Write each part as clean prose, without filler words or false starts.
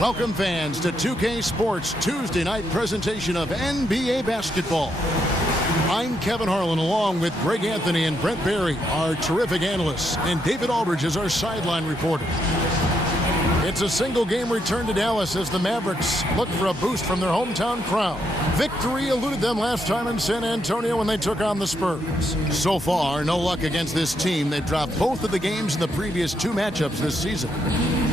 Welcome fans to 2K Sports Tuesday night presentation of NBA basketball. I'm Kevin Harlan along with Greg Anthony and Brent Barry, our terrific analysts, and David Aldridge is our sideline reporter. It's a single game return to Dallas as the Mavericks look for a boost from their hometown crowd. Victory eluded them last time in San Antonio when they took on the Spurs. So far, no luck against this team. They've dropped both of the games in the previous two matchups this season.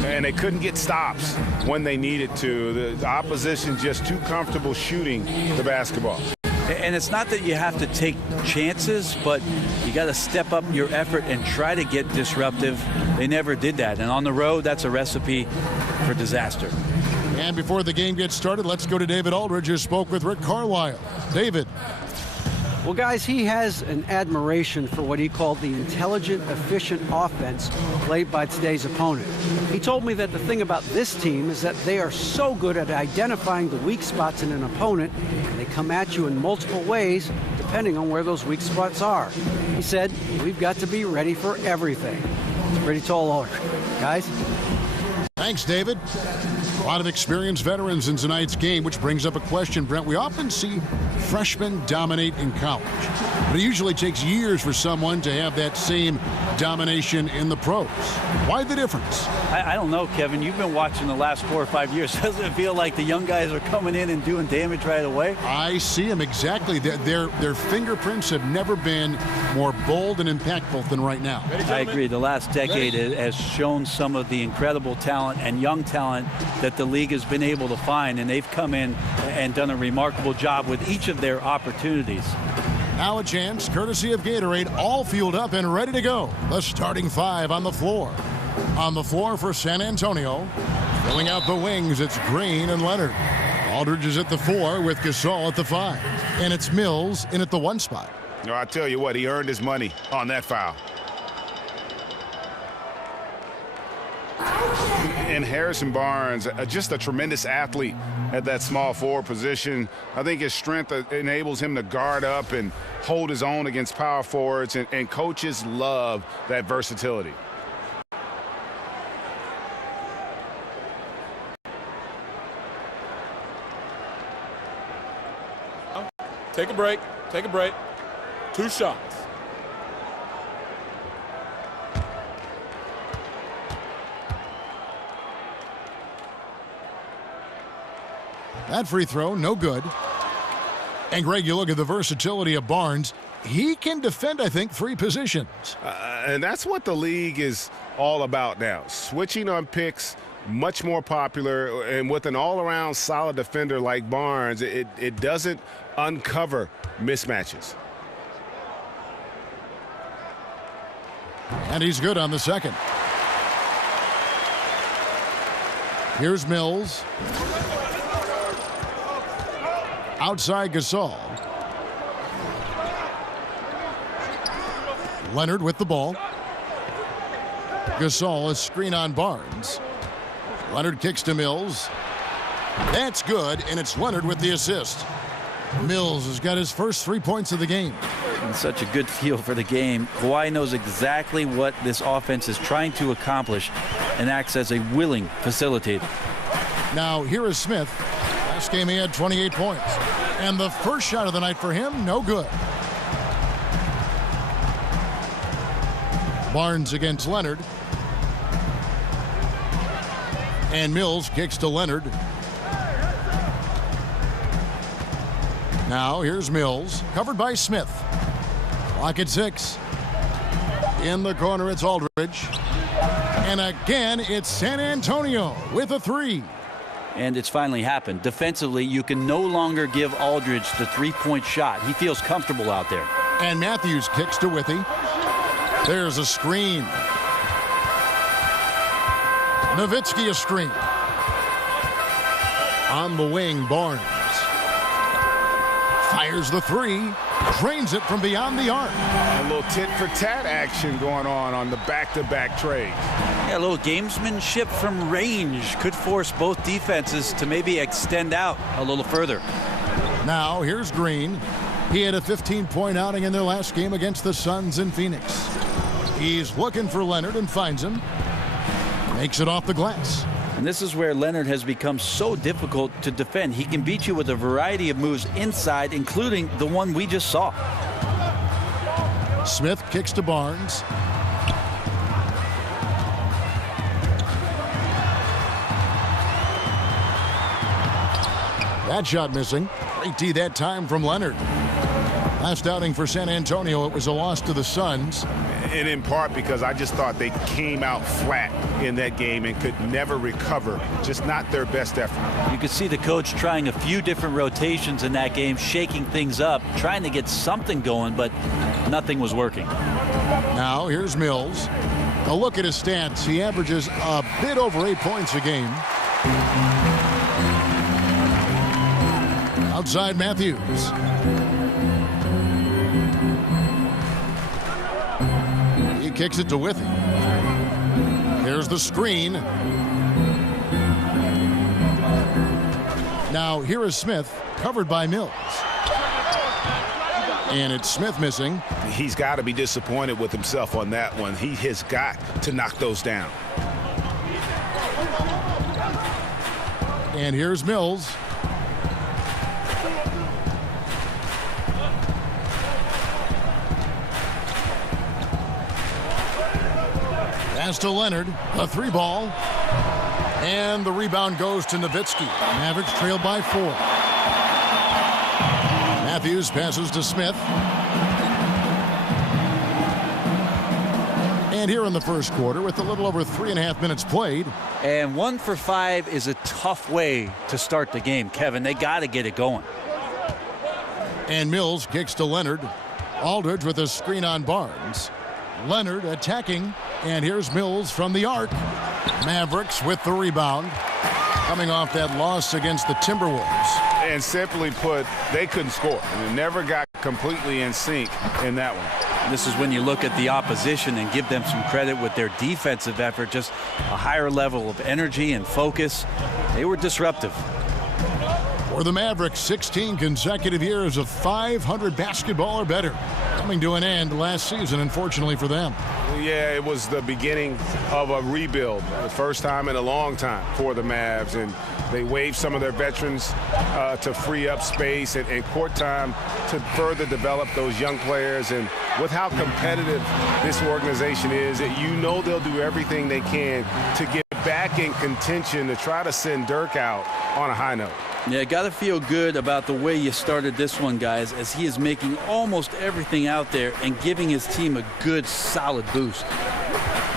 And they couldn't get stops when they needed to. The opposition just too comfortable shooting the basketball. And it's not that you have to take chances, but you got to step up your effort and try to get disruptive. They never did that. And on the road, that's a recipe for disaster. And before the game gets started, let's go to David Aldridge, who spoke with Rick Carlisle. David. Well, guys, he has an admiration for what he called the intelligent, efficient offense played by today's opponent. He told me that the thing about this team is that they are so good at identifying the weak spots in an opponent, and they come at you in multiple ways depending on where those weak spots are. He said, we've got to be ready for everything. It's a pretty tall order. Guys? Thanks, David. A lot of experienced veterans in tonight's game, which brings up a question, Brent. We often see freshmen dominate in college, but it usually takes years for someone to have that same domination in the pros. Why the difference? I don't know, Kevin. You've been watching the last 4 or 5 years. Doesn't it feel like the young guys are coming in and doing damage right away? I see them exactly. Their fingerprints have never been more bold and impactful than right now. I agree. The last decade has shown some of the incredible talent and young talent that the league has been able to find, and they've come in and done a remarkable job with each of their opportunities. Now a chance, courtesy of Gatorade, all fueled up and ready to go. The starting five on the floor. On the floor for San Antonio. Filling out the wings, it's Green and Leonard. Aldridge is at the 4 with Gasol at the 5. And it's Mills in at the 1 spot. No, I tell you what, he earned his money on that foul. And Harrison Barnes, just a tremendous athlete at that small forward position. I think his strength enables him to guard up and hold his own against power forwards, and coaches love that versatility. Take a break. Take a break. 2 shots. That free throw, no good. And Greg, you look at the versatility of Barnes. He can defend, I think, 3 positions. And that's what the league is all about now. Switching on picks, much more popular. And with an all-around solid defender like Barnes, it doesn't uncover mismatches. And he's good on the second. Here's Mills. Outside Gasol. Leonard with the ball. Gasol, a screen on Barnes. Leonard kicks to Mills. That's good, and it's Leonard with the assist. Mills has got his first 3 points of the game. And such a good feel for the game. Kawhi knows exactly what this offense is trying to accomplish and acts as a willing facilitator. Now, here is Smith. Last game he had 28 points. And the first shot of the night for him, no good. Barnes against Leonard. And Mills kicks to Leonard. Now here's Mills, covered by Smith. Clock at 6. In the corner, it's Aldridge. And again, it's San Antonio with a 3. And it's finally happened. Defensively, you can no longer give Aldridge the 3-point shot. He feels comfortable out there. And Matthews kicks to Withy. There's a screen. Nowitzki a screen. On the wing, Barnes. Fires the 3. Drains it from beyond the arc. A little tit-for-tat action going on the back-to-back trade. Yeah, a little gamesmanship from range could force both defenses to maybe extend out a little further. Now, here's Green. He had a 15-point outing in their last game against the Suns in Phoenix. He's looking for Leonard and finds him. Makes it off the glass. And this is where Leonard has become so difficult to defend. He can beat you with a variety of moves inside, including the one we just saw. Smith kicks to Barnes. That shot missing. Great D that time from Leonard. Last outing for San Antonio, it was a loss to the Suns. And in part because I just thought they came out flat in that game and could never recover. Just not their best effort. You could see the coach trying a few different rotations in that game, shaking things up, trying to get something going, but nothing was working. Now here's Mills. A look at his stats. He averages a bit over 8 points a game. Outside Matthews. He kicks it to Withy. There's the screen. Now here is Smith, covered by Mills. And it's Smith missing. He's got to be disappointed with himself on that one. He has got to knock those down. And here's Mills. Pass to Leonard, a 3-ball. And the rebound goes to Nowitzki. Mavericks trail by 4. Matthews passes to Smith. And here in the first quarter, with a little over 3.5 minutes played. And 1 for 5 is a tough way to start the game, Kevin. They got to get it going. And Mills kicks to Leonard. Aldridge with a screen on Barnes. Leonard attacking. And here's Mills from the arc. Mavericks with the rebound. Coming off that loss against the Timberwolves. And simply put, they couldn't score. And they never got completely in sync in that one. This is when you look at the opposition and give them some credit with their defensive effort, just a higher level of energy and focus. They were disruptive. For the Mavericks, 16 consecutive years of 500 basketball or better. Coming to an end last season, unfortunately for them. Yeah, it was the beginning of a rebuild. The first time in a long time for the Mavs. And they waived some of their veterans to free up space and court time to further develop those young players. And with how competitive this organization is, you know they'll do everything they can to get back in contention to try to send Dirk out on a high note. Yeah, got to feel good about the way you started this one, guys, as he is making almost everything out there and giving his team a good, solid boost.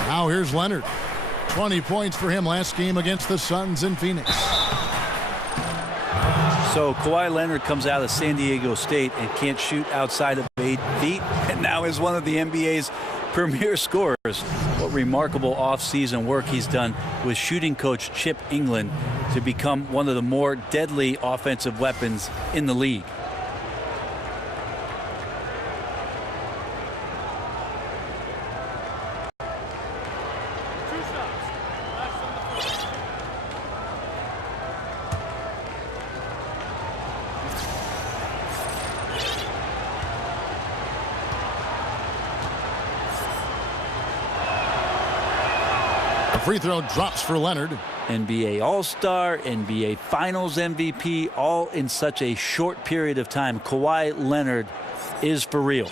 Now here's Leonard. 20 points for him last game against the Suns in Phoenix. So Kawhi Leonard comes out of San Diego State and can't shoot outside of 8 feet, and now is one of the NBA's premier scorers. What remarkable offseason work he's done with shooting coach Chip England to become one of the more deadly offensive weapons in the league. Free throw drops for Leonard. NBA All-Star, NBA Finals MVP, all in such a short period of time. Kawhi Leonard is for real.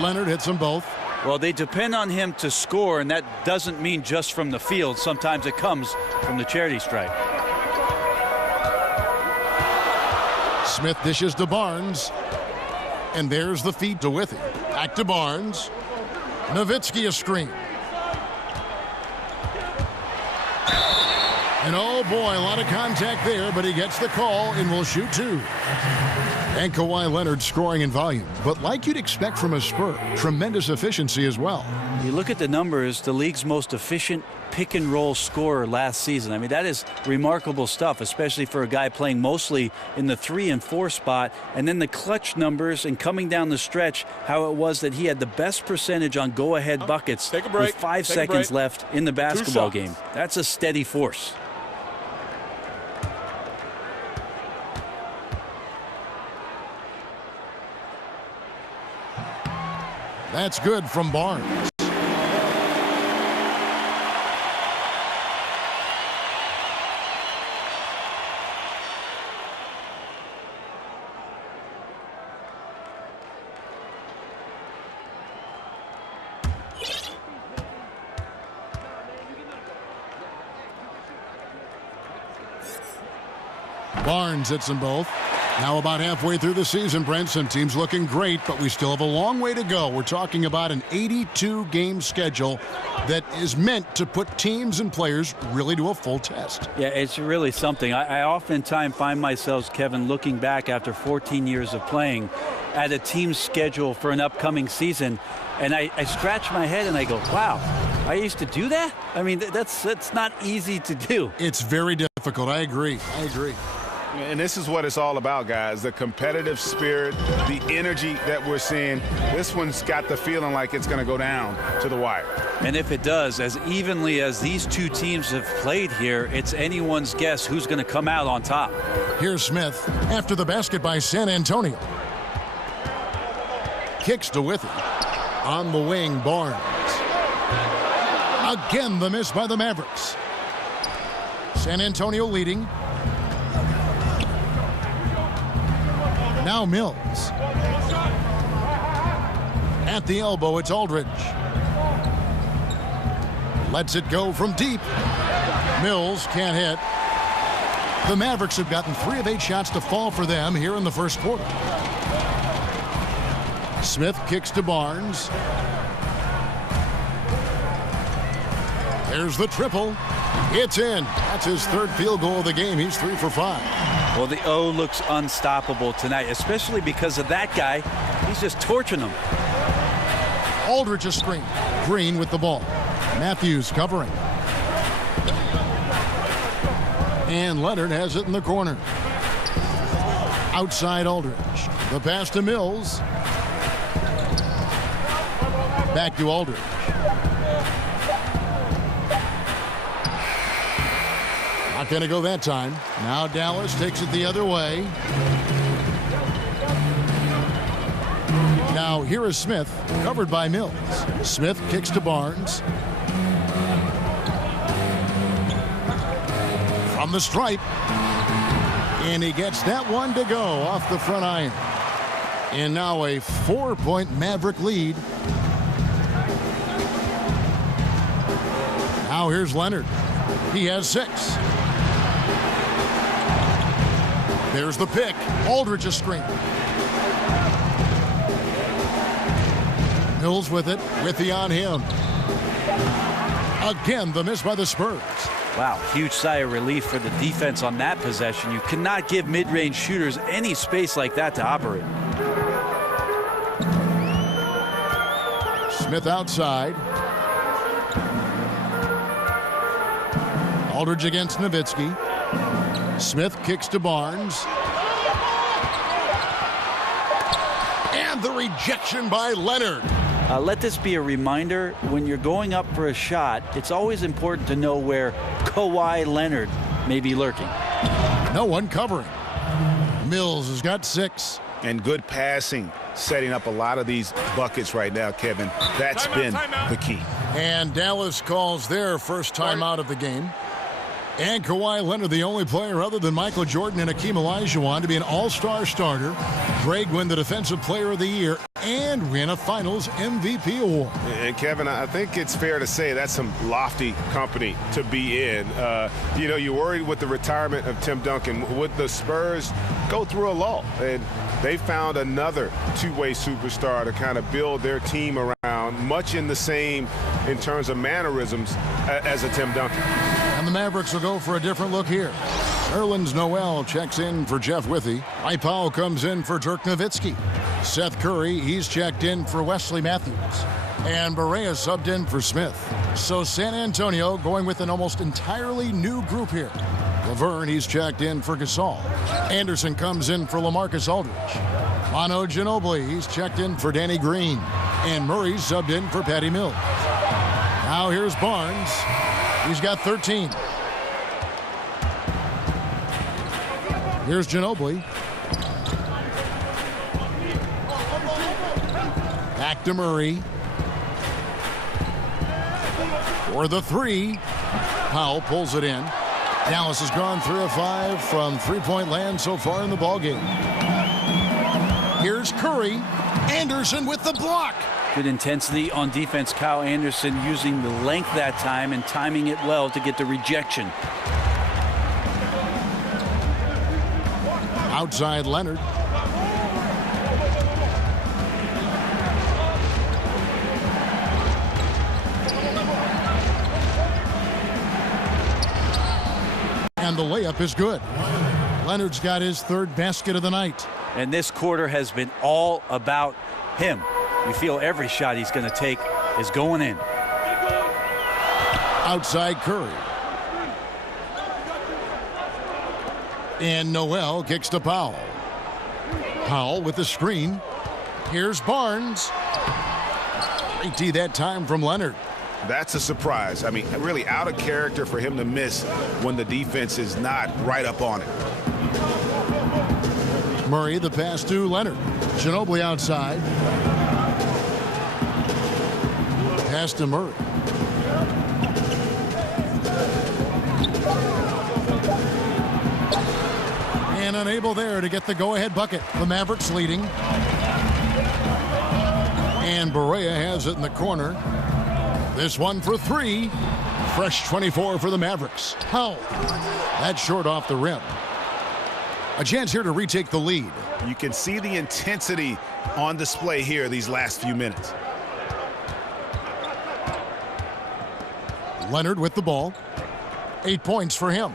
Leonard hits them both. Well, they depend on him to score, and that doesn't mean just from the field. Sometimes it comes from the charity stripe. Smith dishes to Barnes. And there's the feed to Withy. Back to Barnes. Nowitzki a screen. And oh boy, a lot of contact there, but he gets the call and will shoot 2. And Kawhi Leonard scoring in volume, but like you'd expect from a Spur, tremendous efficiency as well. You look at the numbers, the league's most efficient pick and roll scorer last season. I mean, that is remarkable stuff, especially for a guy playing mostly in the 3 and 4 spot. And then the clutch numbers and coming down the stretch, how it was that he had the best percentage on go-ahead buckets with 5 seconds left in the basketball game. That's a steady force. That's good from Barnes. Barnes hits them both. Now about halfway through the season, Brent, some teams looking great, but we still have a long way to go. We're talking about an 82-game schedule that is meant to put teams and players really to a full test. Yeah, it's really something. I oftentimes find myself, Kevin, looking back after 14 years of playing at a team's schedule for an upcoming season, and I scratch my head and I go, wow, I used to do that? I mean, that's not easy to do. It's very difficult. I agree. And this is what it's all about, guys. The competitive spirit, the energy that we're seeing. This one's got the feeling like it's going to go down to the wire. And if it does, as evenly as these two teams have played here, it's anyone's guess who's going to come out on top. Here's Smith after the basket by San Antonio. Kicks to Withy. On the wing, Barnes. Again, the miss by the Mavericks. San Antonio leading. Now Mills. At the elbow, it's Aldridge. Lets it go from deep. Mills can't hit. The Mavericks have gotten 3 of 8 shots to fall for them here in the first quarter. Smith kicks to Barnes. There's the triple. It's in. That's his 3rd field goal of the game. He's 3 for 5. Well, the O looks unstoppable tonight, especially because of that guy. He's just torching them. Aldridge a screen. Green with the ball. Matthews covering. And Leonard has it in the corner. Outside Aldridge. The pass to Mills. Back to Aldridge. Not going to go that time. Now Dallas takes it the other way. Now here is Smith, covered by Mills. Smith kicks to Barnes. From the stripe. And he gets that one to go off the front iron. And now a 4-point Maverick lead. Now here's Leonard. He has 6. There's the pick. Aldridge a screen. Mills with it. Withy on him. Again, the miss by the Spurs. Wow, huge sigh of relief for the defense on that possession. You cannot give mid-range shooters any space like that to operate. Smith outside. Aldridge against Nowitzki. Smith kicks to Barnes. And the rejection by Leonard. Let this be a reminder, when you're going up for a shot, it's always important to know where Kawhi Leonard may be lurking. No one covering. Mills has got 6. And good passing, setting up a lot of these buckets right now, Kevin. That's been the key. And Dallas calls their first timeout of the game. And Kawhi Leonard, the only player other than Michael Jordan and Hakeem Olajuwon to be an all-star starter. Greg win the Defensive Player of the Year and win a Finals MVP award. And Kevin, I think it's fair to say that's some lofty company to be in. You know, you're worried with the retirement of Tim Duncan. Would the Spurs go through a lull? And they found another two-way superstar to kind of build their team around, much in the same in terms of mannerisms as a Tim Duncan. And the Mavericks will go for a different look here. Nerlens Noel checks in for Jeff Withy. Mike Powell comes in for Dirk Nowitzki. Seth Curry, he's checked in for Wesley Matthews. And Barea subbed in for Smith. So San Antonio going with an almost entirely new group here. Laverne, he's checked in for Gasol. Anderson comes in for LaMarcus Aldridge. Manu Ginobili, he's checked in for Danny Green. And Murray's subbed in for Patty Mills. Now here's Barnes. He's got 13. Here's Ginobili. Back to Murray. For the three. Powell pulls it in. Dallas has gone 3 of 5 from three-point land so far in the ballgame. Here's Curry. Anderson with the block. Good intensity on defense. Kyle Anderson using the length that time and timing it well to get the rejection. Outside Leonard. And the layup is good. Leonard's got his third basket of the night. And this quarter has been all about him. You feel every shot he's going to take is going in. Outside Curry. And Noel kicks to Powell. Powell with the screen. Here's Barnes. Great D that time from Leonard. That's a surprise. I mean, really out of character for him to miss when the defense is not right up on it. Murray, the pass to Leonard. Ginobili outside. Pass to Murray. And unable there to get the go-ahead bucket. The Mavericks leading. And Barea has it in the corner. This one for three. Fresh 24 for the Mavericks. Powell. That's short off the rim. A chance here to retake the lead. You can see the intensity on display here these last few minutes. Leonard with the ball. 8 points for him.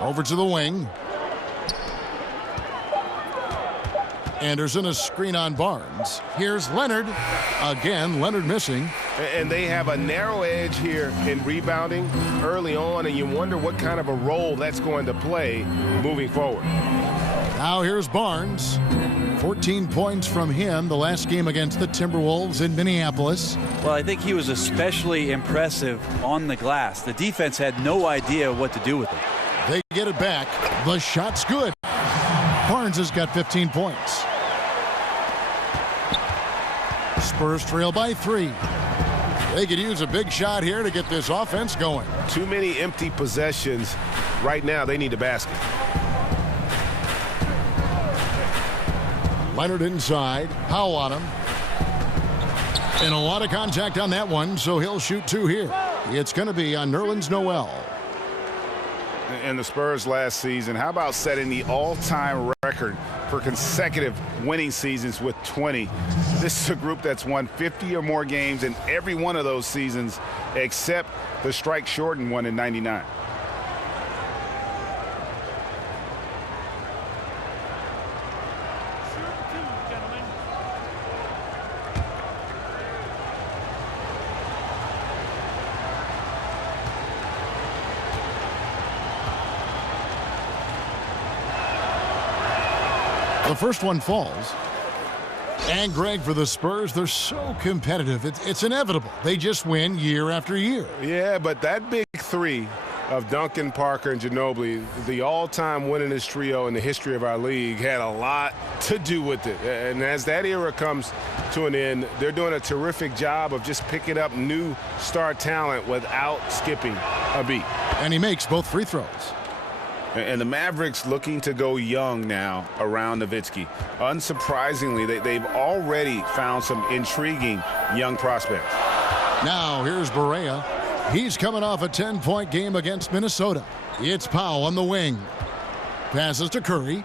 Over to the wing. Anderson, a screen on Barnes. Here's Leonard. Again, Leonard missing. And they have a narrow edge here in rebounding early on, and you wonder what kind of a role that's going to play moving forward. Now here's Barnes. 14 points from him the last game against the Timberwolves in Minneapolis. Well, I think he was especially impressive on the glass. The defense had no idea what to do with it. They get it back. The shot's good. Barnes has got 15 points. Spurs trail by 3. They could use a big shot here to get this offense going. Too many empty possessions. Right now, they need a basket. Leonard inside. Powell on him. And a lot of contact on that one, so he'll shoot 2 here. It's going to be on Nerlens Noel. And the Spurs last season, how about setting the all-time record for consecutive winning seasons with 20? This is a group that's won 50 or more games in every one of those seasons except the strike-shortened one in '99. The first one falls. And Greg, for the Spurs, they're so competitive. It's inevitable. They just win year after year. Yeah, but that big three of Duncan, Parker, and Ginobili, the all-time winningest trio in the history of our league, had a lot to do with it. And as that era comes to an end, they're doing a terrific job of just picking up new star talent without skipping a beat. And he makes both free throws. And the Mavericks looking to go young now around Nowitzki. Unsurprisingly, they've already found some intriguing young prospects. Now here's Barea. He's coming off a 10-point game against Minnesota. It's Powell on the wing. Passes to Curry.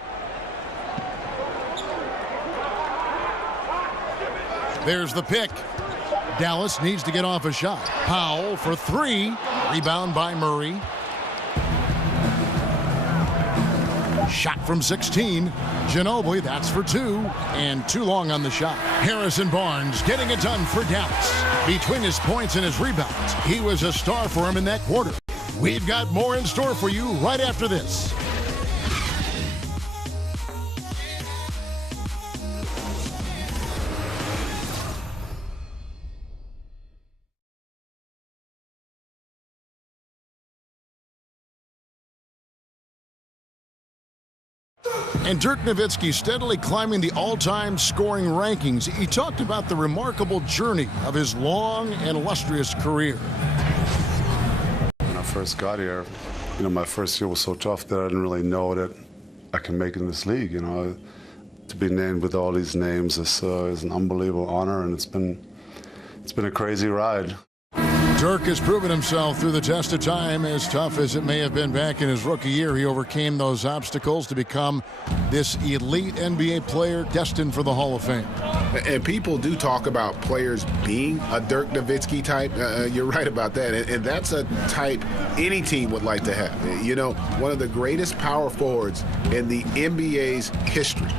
There's the pick. Dallas needs to get off a shot. Powell for 3. Rebound by Murray. Shot from 16. Ginobili, that's for 2. And too long on the shot. Harrison Barnes getting it done for Dallas. Between his points and his rebounds, he was a star for him in that quarter. We've got more in store for you right after this. And Dirk Nowitzki steadily climbing the all-time scoring rankings. He talked about the remarkable journey of his long and illustrious career. When I first got here, my first year was so tough that I didn't really know that I can make it in this league. To be named with all these names is an unbelievable honor, and it's been a crazy ride. Dirk has proven himself through the test of time. As tough as it may have been back in his rookie year, he overcame those obstacles to become this elite NBA player destined for the Hall of Fame. And people do talk about players being a Dirk Nowitzki type. You're right about that. And that's a type any team would like to have. One of the greatest power forwards in the NBA's history.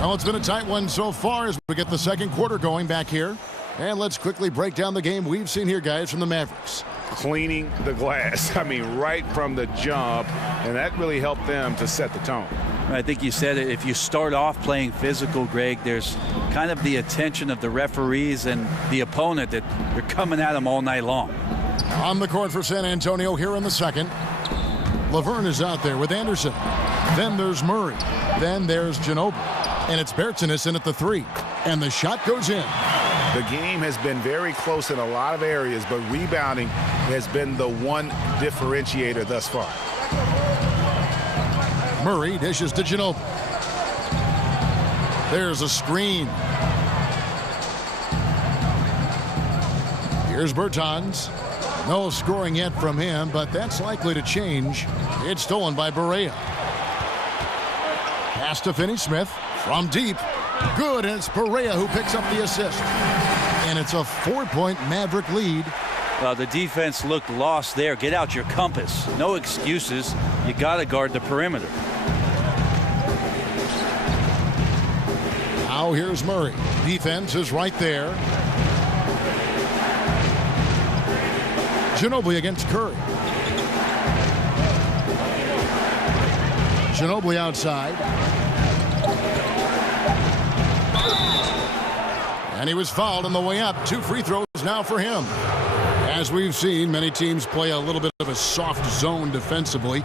Well, it's been a tight one so far as we get the second quarter going back here. And let's quickly break down the game we've seen here, guys, from the Mavericks. Cleaning the glass. Right from the jump. And that really helped them to set the tone. I think you said it. If you start off playing physical, Greg, there's kind of the attention of the referees and the opponent that they're coming at them all night long. On the court for San Antonio here in the second. Laverne is out there with Anderson. Then there's Murray. Then there's Ginobili. And it's Bertans in at the 3. And the shot goes in. The game has been very close in a lot of areas, but rebounding has been the one differentiator thus far. Murray dishes to Ginobili. There's a screen. Here's Bertans. No scoring yet from him, but that's likely to change. It's stolen by Barea. Pass to Finney-Smith from deep. Good, and it's Barea who picks up the assist. And it's a 4-point Maverick lead. Well, the defense looked lost there. Get out your compass. No excuses. You got to guard the perimeter. Now here's Murray. Defense is right there. Ginobili against Curry. Ginobili outside. And he was fouled on the way up. 2 free throws now for him. As we've seen, many teams play a little bit of a soft zone defensively.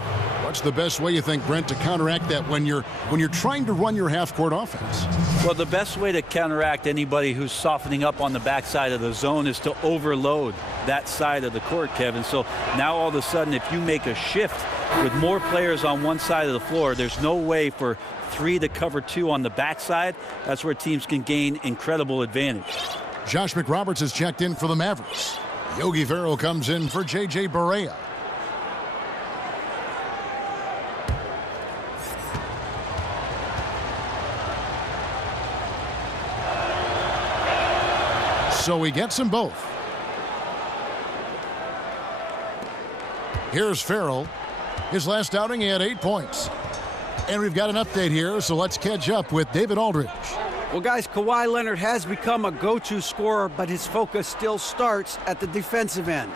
What's the best way, you think, Brent, to counteract that when you're trying to run your half-court offense? Well, the best way to counteract anybody who's softening up on the backside of the zone is to overload that side of the court, Kevin. So now all of a sudden, if you make a shift with more players on one side of the floor, there's no way for 3 to cover 2 on the backside. That's where teams can gain incredible advantage. Josh McRoberts has checked in for the Mavericks. Yogi Ferrell comes in for J.J. Barea. So he gets them both. Here's Ferrell. His last outing, he had 8 points. And we've got an update here, so let's catch up with David Aldridge. Well, guys, Kawhi Leonard has become a go-to scorer, but his focus still starts at the defensive end.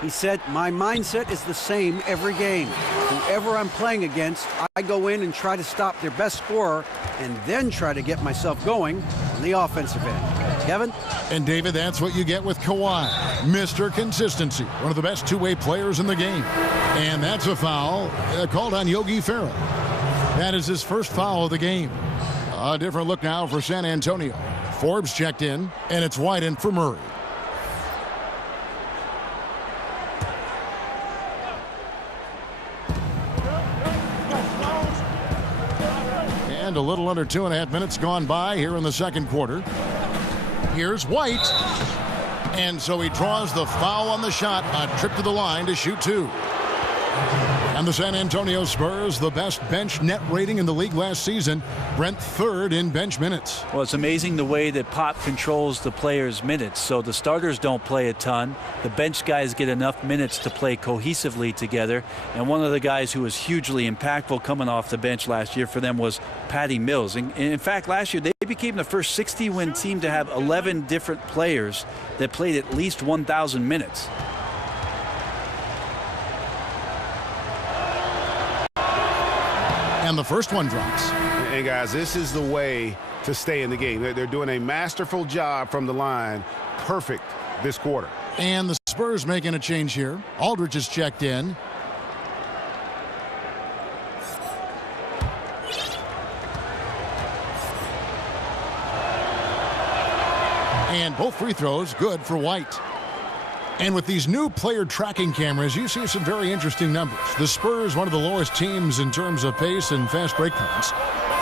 He said, my mindset is the same every game. Whoever I'm playing against, I go in and try to stop their best scorer and then try to get myself going on the offensive end. Kevin? And David, that's what you get with Kawhi. Mr. Consistency, one of the best two-way players in the game. And that's a foul called on Yogi Ferrell. That is his first foul of the game. A different look now for San Antonio. Forbes checked in, and it's wide in for Murray. And a little under 2.5 minutes gone by here in the second quarter. Here's White. And so he draws the foul on the shot. A trip to the line to shoot 2. And the San Antonio Spurs, the best bench net rating in the league last season, Brent third in bench minutes. Well, it's amazing the way that Pop controls the players' minutes. So the starters don't play a ton. The bench guys get enough minutes to play cohesively together. And one of the guys who was hugely impactful coming off the bench last year for them was Patty Mills. And in fact, last year they became the first 60-win team to have 11 different players that played at least 1,000 minutes. And the first one drops. And guys, this is the way to stay in the game. They're doing a masterful job from the line. Perfect this quarter. And the Spurs making a change here. Aldridge is checked in. both free throws good for White. And with these new player tracking cameras, you see some very interesting numbers. The Spurs, one of the lowest teams in terms of pace and fast break points.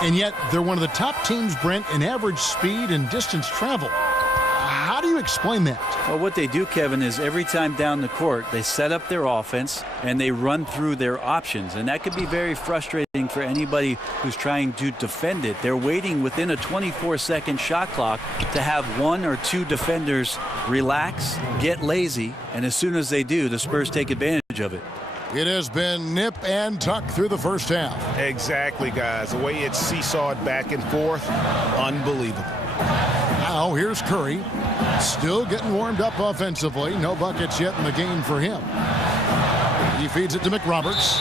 And yet, they're one of the top teams, Brent, in average speed and distance travel. How do you explain that? Well, what they do, Kevin, is every time down the court, they set up their offense and they run through their options. And that could be very frustrating for anybody who's trying to defend it. They're waiting within a 24-second shot clock to have one or two defenders relax, get lazy, and as soon as they do, the Spurs take advantage of it. It has been nip and tuck through the first half. Exactly, guys. The way it's seesawed back and forth, unbelievable. Now here's Curry, still getting warmed up offensively. No buckets yet in the game for him. He feeds it to McRoberts.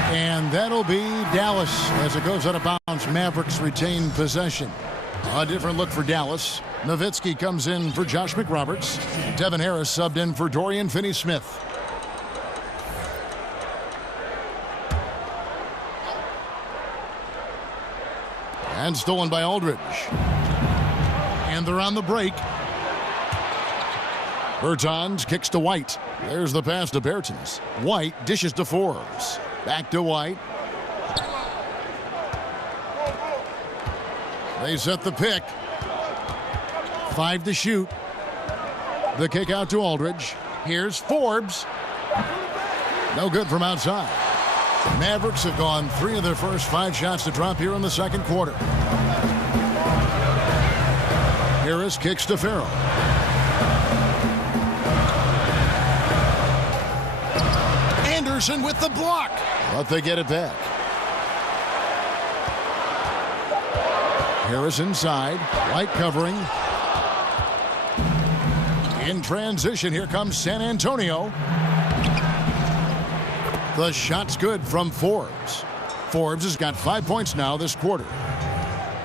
And that'll be Dallas as it goes out of bounds. Mavericks retain possession. A different look for Dallas. Nowitzki comes in for Josh McRoberts. Devin Harris subbed in for Dorian Finney-Smith. And stolen by Aldridge. And they're on the break. Bertans kicks to White. There's the pass to Bertans. White dishes to Forbes. Back to White. They set the pick. 5 to shoot. The kick out to Aldridge. Here's Forbes. No good from outside. Mavericks have gone 3 of their first 5 shots to drop here in the second quarter. Harris kicks to Farrell. Anderson with the block, but they get it back. Harris inside, White covering. In transition, here comes San Antonio. The shot's good from Forbes. Forbes has got 5 points now this quarter.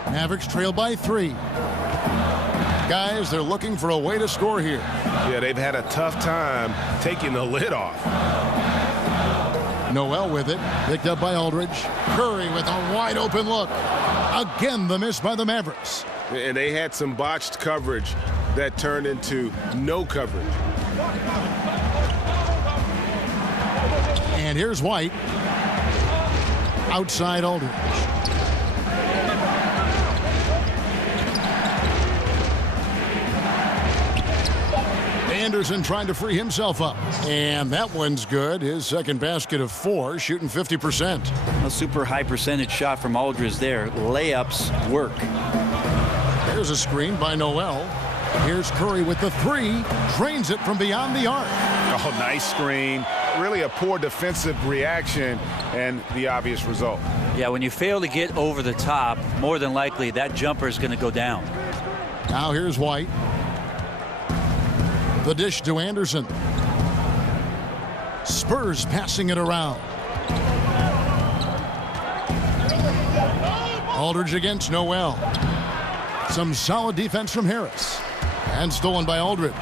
Mavericks trail by 3. Guys, they're looking for a way to score here. Yeah, they've had a tough time taking the lid off. Noel with it, picked up by Aldridge. Curry with a wide open look. Again, the miss by the Mavericks. And they had some botched coverage that turned into no coverage. And here's White. Outside Aldridge. Anderson trying to free himself up. And that one's good. His second basket of 4, shooting 50%. A super high percentage shot from Aldridge there. Layups work. There's a screen by Noel. Here's Curry with the 3. Drains it from beyond the arc. Oh, nice screen. Really a poor defensive reaction and the obvious result. Yeah, when you fail to get over the top, more than likely that jumper is going to go down. Now here's White. The dish to Anderson. Spurs passing it around. Aldridge against Noel. Some solid defense from Harris. And stolen by Aldridge.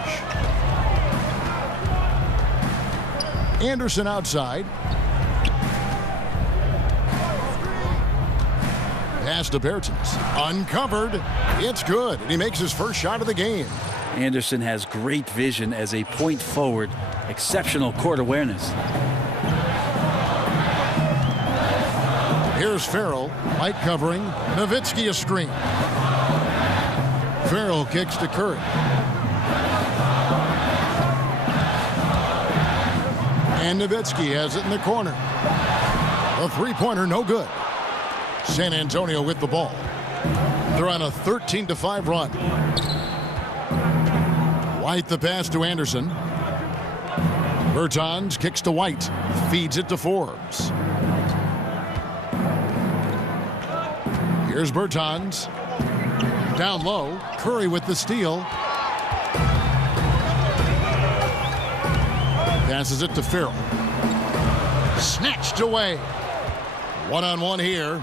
Anderson outside. Pass to Bertans. Uncovered. It's good. And he makes his first shot of the game. Anderson has great vision as a point forward. Exceptional court awareness. Here's Farrell. White covering. Nowitzki a screen. Farrell kicks to Curry. And Nowitzki has it in the corner. A three-pointer, no good. San Antonio with the ball. They're on a 13-5 run. White the pass to Anderson. Bertans kicks to White. Feeds it to Forbes. Here's Bertans. Down low. Curry with the steal. Passes it to Farrell. Snatched away. One-on-one here.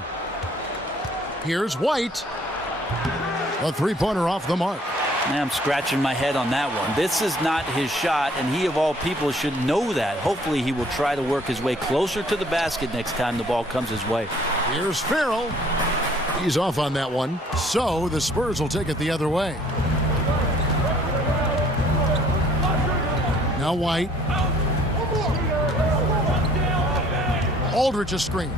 Here's White. A three-pointer off the mark. I'm scratching my head on that one. This is not his shot, and he, of all people, should know that. Hopefully, he will try to work his way closer to the basket next time the ball comes his way. Here's Farrell. He's off on that one. So the Spurs will take it the other way. Now White. Aldridge a screen.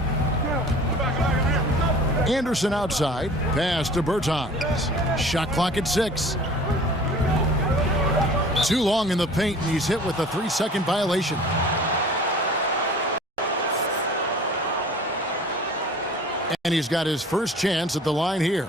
Anderson outside. Pass to Bertans. Shot clock at 6. Too long in the paint, and he's hit with a 3-second violation. And he's got his first chance at the line here.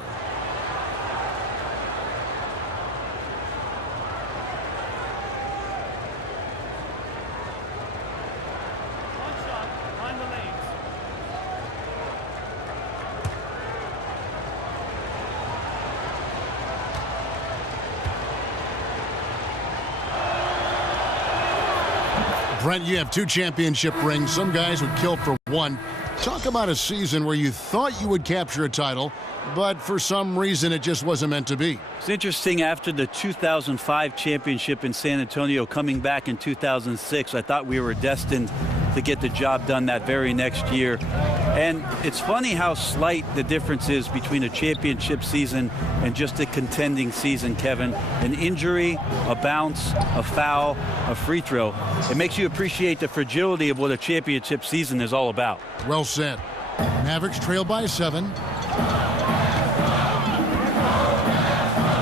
Brent, you have 2 championship rings. Some guys would kill for 1. Talk about a season where you thought you would capture a title, but for some reason it just wasn't meant to be. It's interesting, after the 2005 championship in San Antonio, coming back in 2006, I thought we were destined to get the job done that very next year. And it's funny how slight the difference is between a championship season and just a contending season, Kevin. An injury, a bounce, a foul, a free throw. It makes you appreciate the fragility of what a championship season is all about. Well said. Mavericks trail by 7.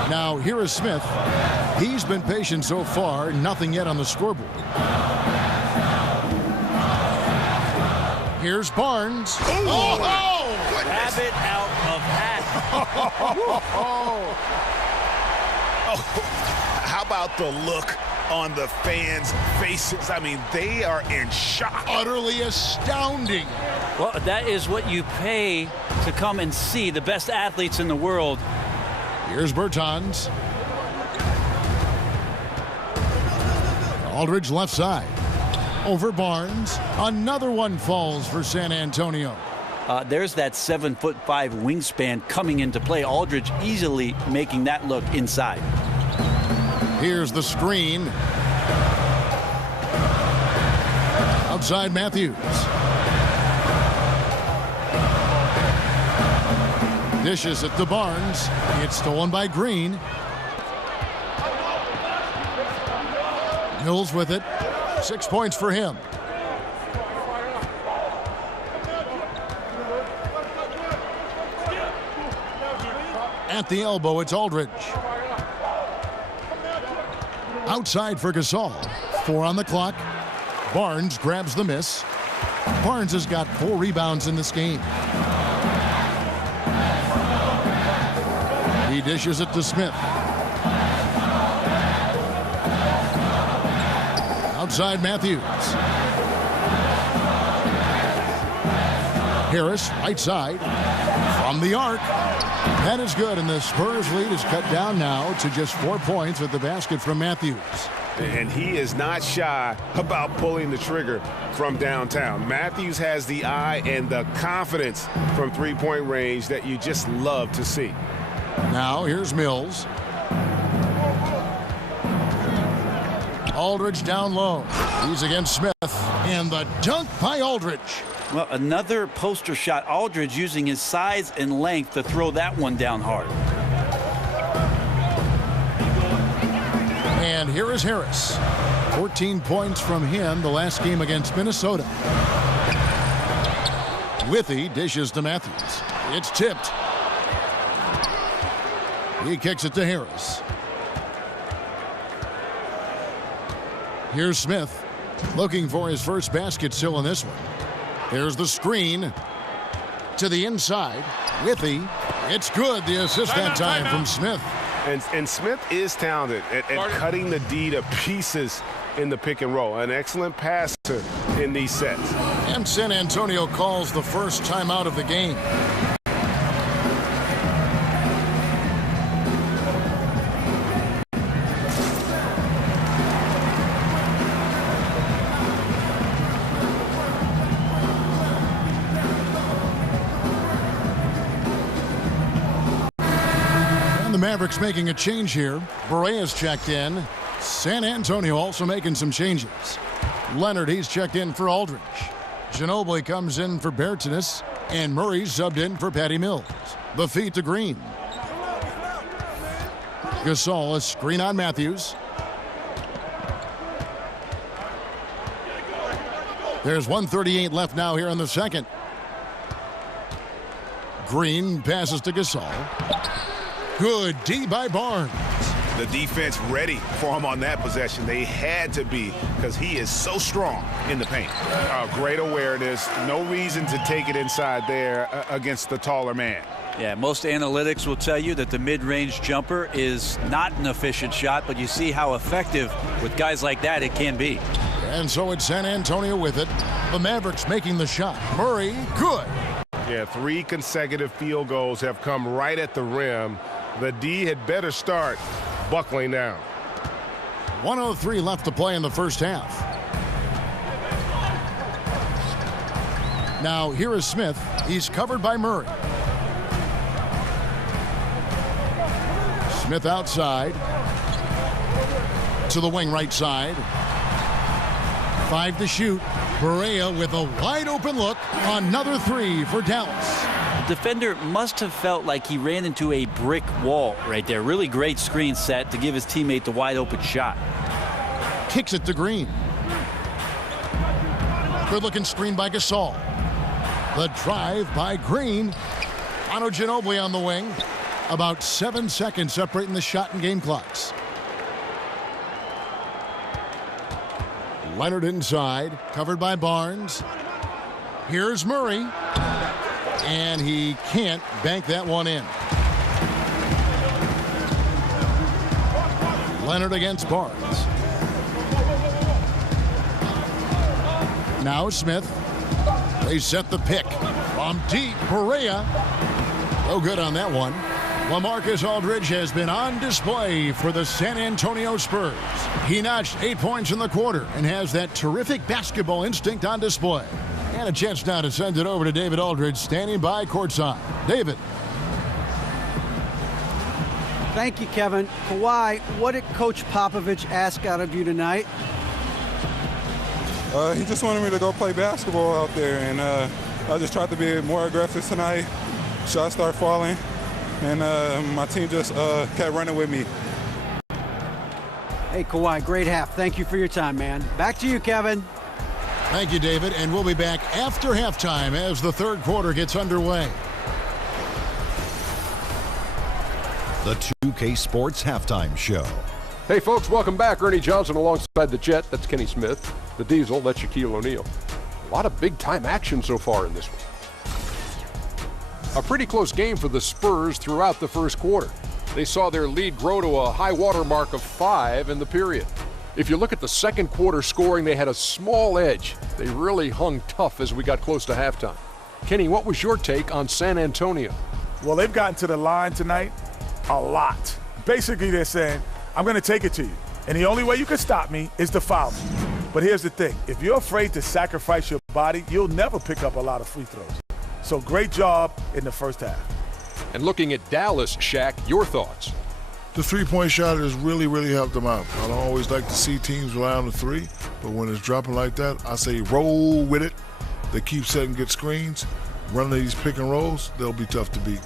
Now here is Smith. He's been patient so far. Nothing yet on the scoreboard. Here's Barnes. Oh! Rabbit out of hat. How about the look on the fans' faces? I mean, they are in shock. Utterly astounding. Well, that is what you pay to come and see the best athletes in the world. Here's Bertans. Aldridge left side. Over Barnes. Another one falls for San Antonio. There's that 7'5" wingspan coming into play. Aldridge easily making that look inside. Here's the screen. Outside Matthews. Dishes it to Barnes. It's stolen by Green. Mills with it. 6 points for him. At the elbow, it's Aldridge. Outside for Gasol. 4 on the clock. Barnes grabs the miss. Barnes has got 4 rebounds in this game. He dishes it to Smith. Outside Matthews. Harris, right side. From the arc. That is good, and the Spurs lead is cut down now to just 4 points with the basket from Matthews. And he is not shy about pulling the trigger from downtown. Matthews has the eye and the confidence from three-point range that you just love to see. Now here's Mills. Aldridge down low. He's against Smith. And the dunk by Aldridge. Well, another poster shot. Aldridge using his size and length to throw that one down hard. And here is Harris. 14 points from him the last game against Minnesota. Withy dishes to Matthews. It's tipped. He kicks it to Harris. Here's Smith looking for his first basket still in this one. There's the screen to the inside. Withy. It's good. The assist that time from Smith. And Smith is talented at cutting the D to pieces in the pick and roll. An excellent passer in these sets. And San Antonio calls the first timeout of the game. The Mavericks making a change here. Berea's checked in. San Antonio also making some changes. Leonard, he's checked in for Aldridge. Ginobili comes in for Bertans, and Murray's subbed in for Patty Mills. The feed to Green. Gasol, a screen on Matthews. There's 1:38 left now here in the second. Green passes to Gasol. Good D by Barnes. The defense ready for him on that possession. They had to be, because he is so strong in the paint. Great awareness. No reason to take it inside there against the taller man. Yeah, most analytics will tell you that the mid-range jumper is not an efficient shot, but you see how effective with guys like that it can be. And so it's San Antonio with it. The Mavericks making the shot. Murray, good. Yeah, 3 consecutive field goals have come right at the rim. The D had better start buckling down. 1:03 left to play in the first half. Now here is Smith. He's covered by Murray. Smith outside to the wing right side. 5 to shoot. Barea with a wide open look. Another 3 for Dallas. The defender must have felt like he ran into a brick wall right there. Really great screen set to give his teammate the wide open shot. Kicks it to Green. Good looking screen by Gasol. The drive by Green. Ano Ginobili on the wing. About 7 seconds separating the shot and game clocks. Leonard inside, covered by Barnes. Here's Murray. And he can't bank that one in. Leonard against Barnes. Now Smith. They set the pick. From deep, Barea. No good on that one. LaMarcus Aldridge has been on display for the San Antonio Spurs. He notched 8 points in the quarter and has that terrific basketball instinct on display. And a chance now to send it over to David Aldridge, standing by courtside. David. Thank you, Kevin. Kawhi, what did Coach Popovich ask out of you tonight? He just wanted me to go play basketball out there, and I just tried to be more aggressive tonight. Shots start falling, and my team just kept running with me. Hey, Kawhi, great half. Thank you for your time, man. Back to you, Kevin. Thank you, David, and we'll be back after halftime as the third quarter gets underway. The 2K Sports Halftime Show. Hey, folks, welcome back. Ernie Johnson alongside the Jet. That's Kenny Smith. The Diesel, that's Shaquille O'Neal. A lot of big-time action so far in this one. A pretty close game for the Spurs throughout the first quarter. They saw their lead grow to a high water mark of 5 in the period. If you look at the second quarter scoring, they had a small edge. They really hung tough as we got close to halftime. Kenny, what was your take on San Antonio? Well, they've gotten to the line tonight a lot. Basically, they're saying, I'm going to take it to you. And the only way you can stop me is to foul me. But here's the thing. If you're afraid to sacrifice your body, you'll never pick up a lot of free throws. So great job in the first half. And looking at Dallas, Shaq, your thoughts? The three-point shot has really, really helped them out. I don't always like to see teams rely on the three, but when it's dropping like that, I say roll with it. They keep setting good screens, running these pick and rolls, they'll be tough to beat.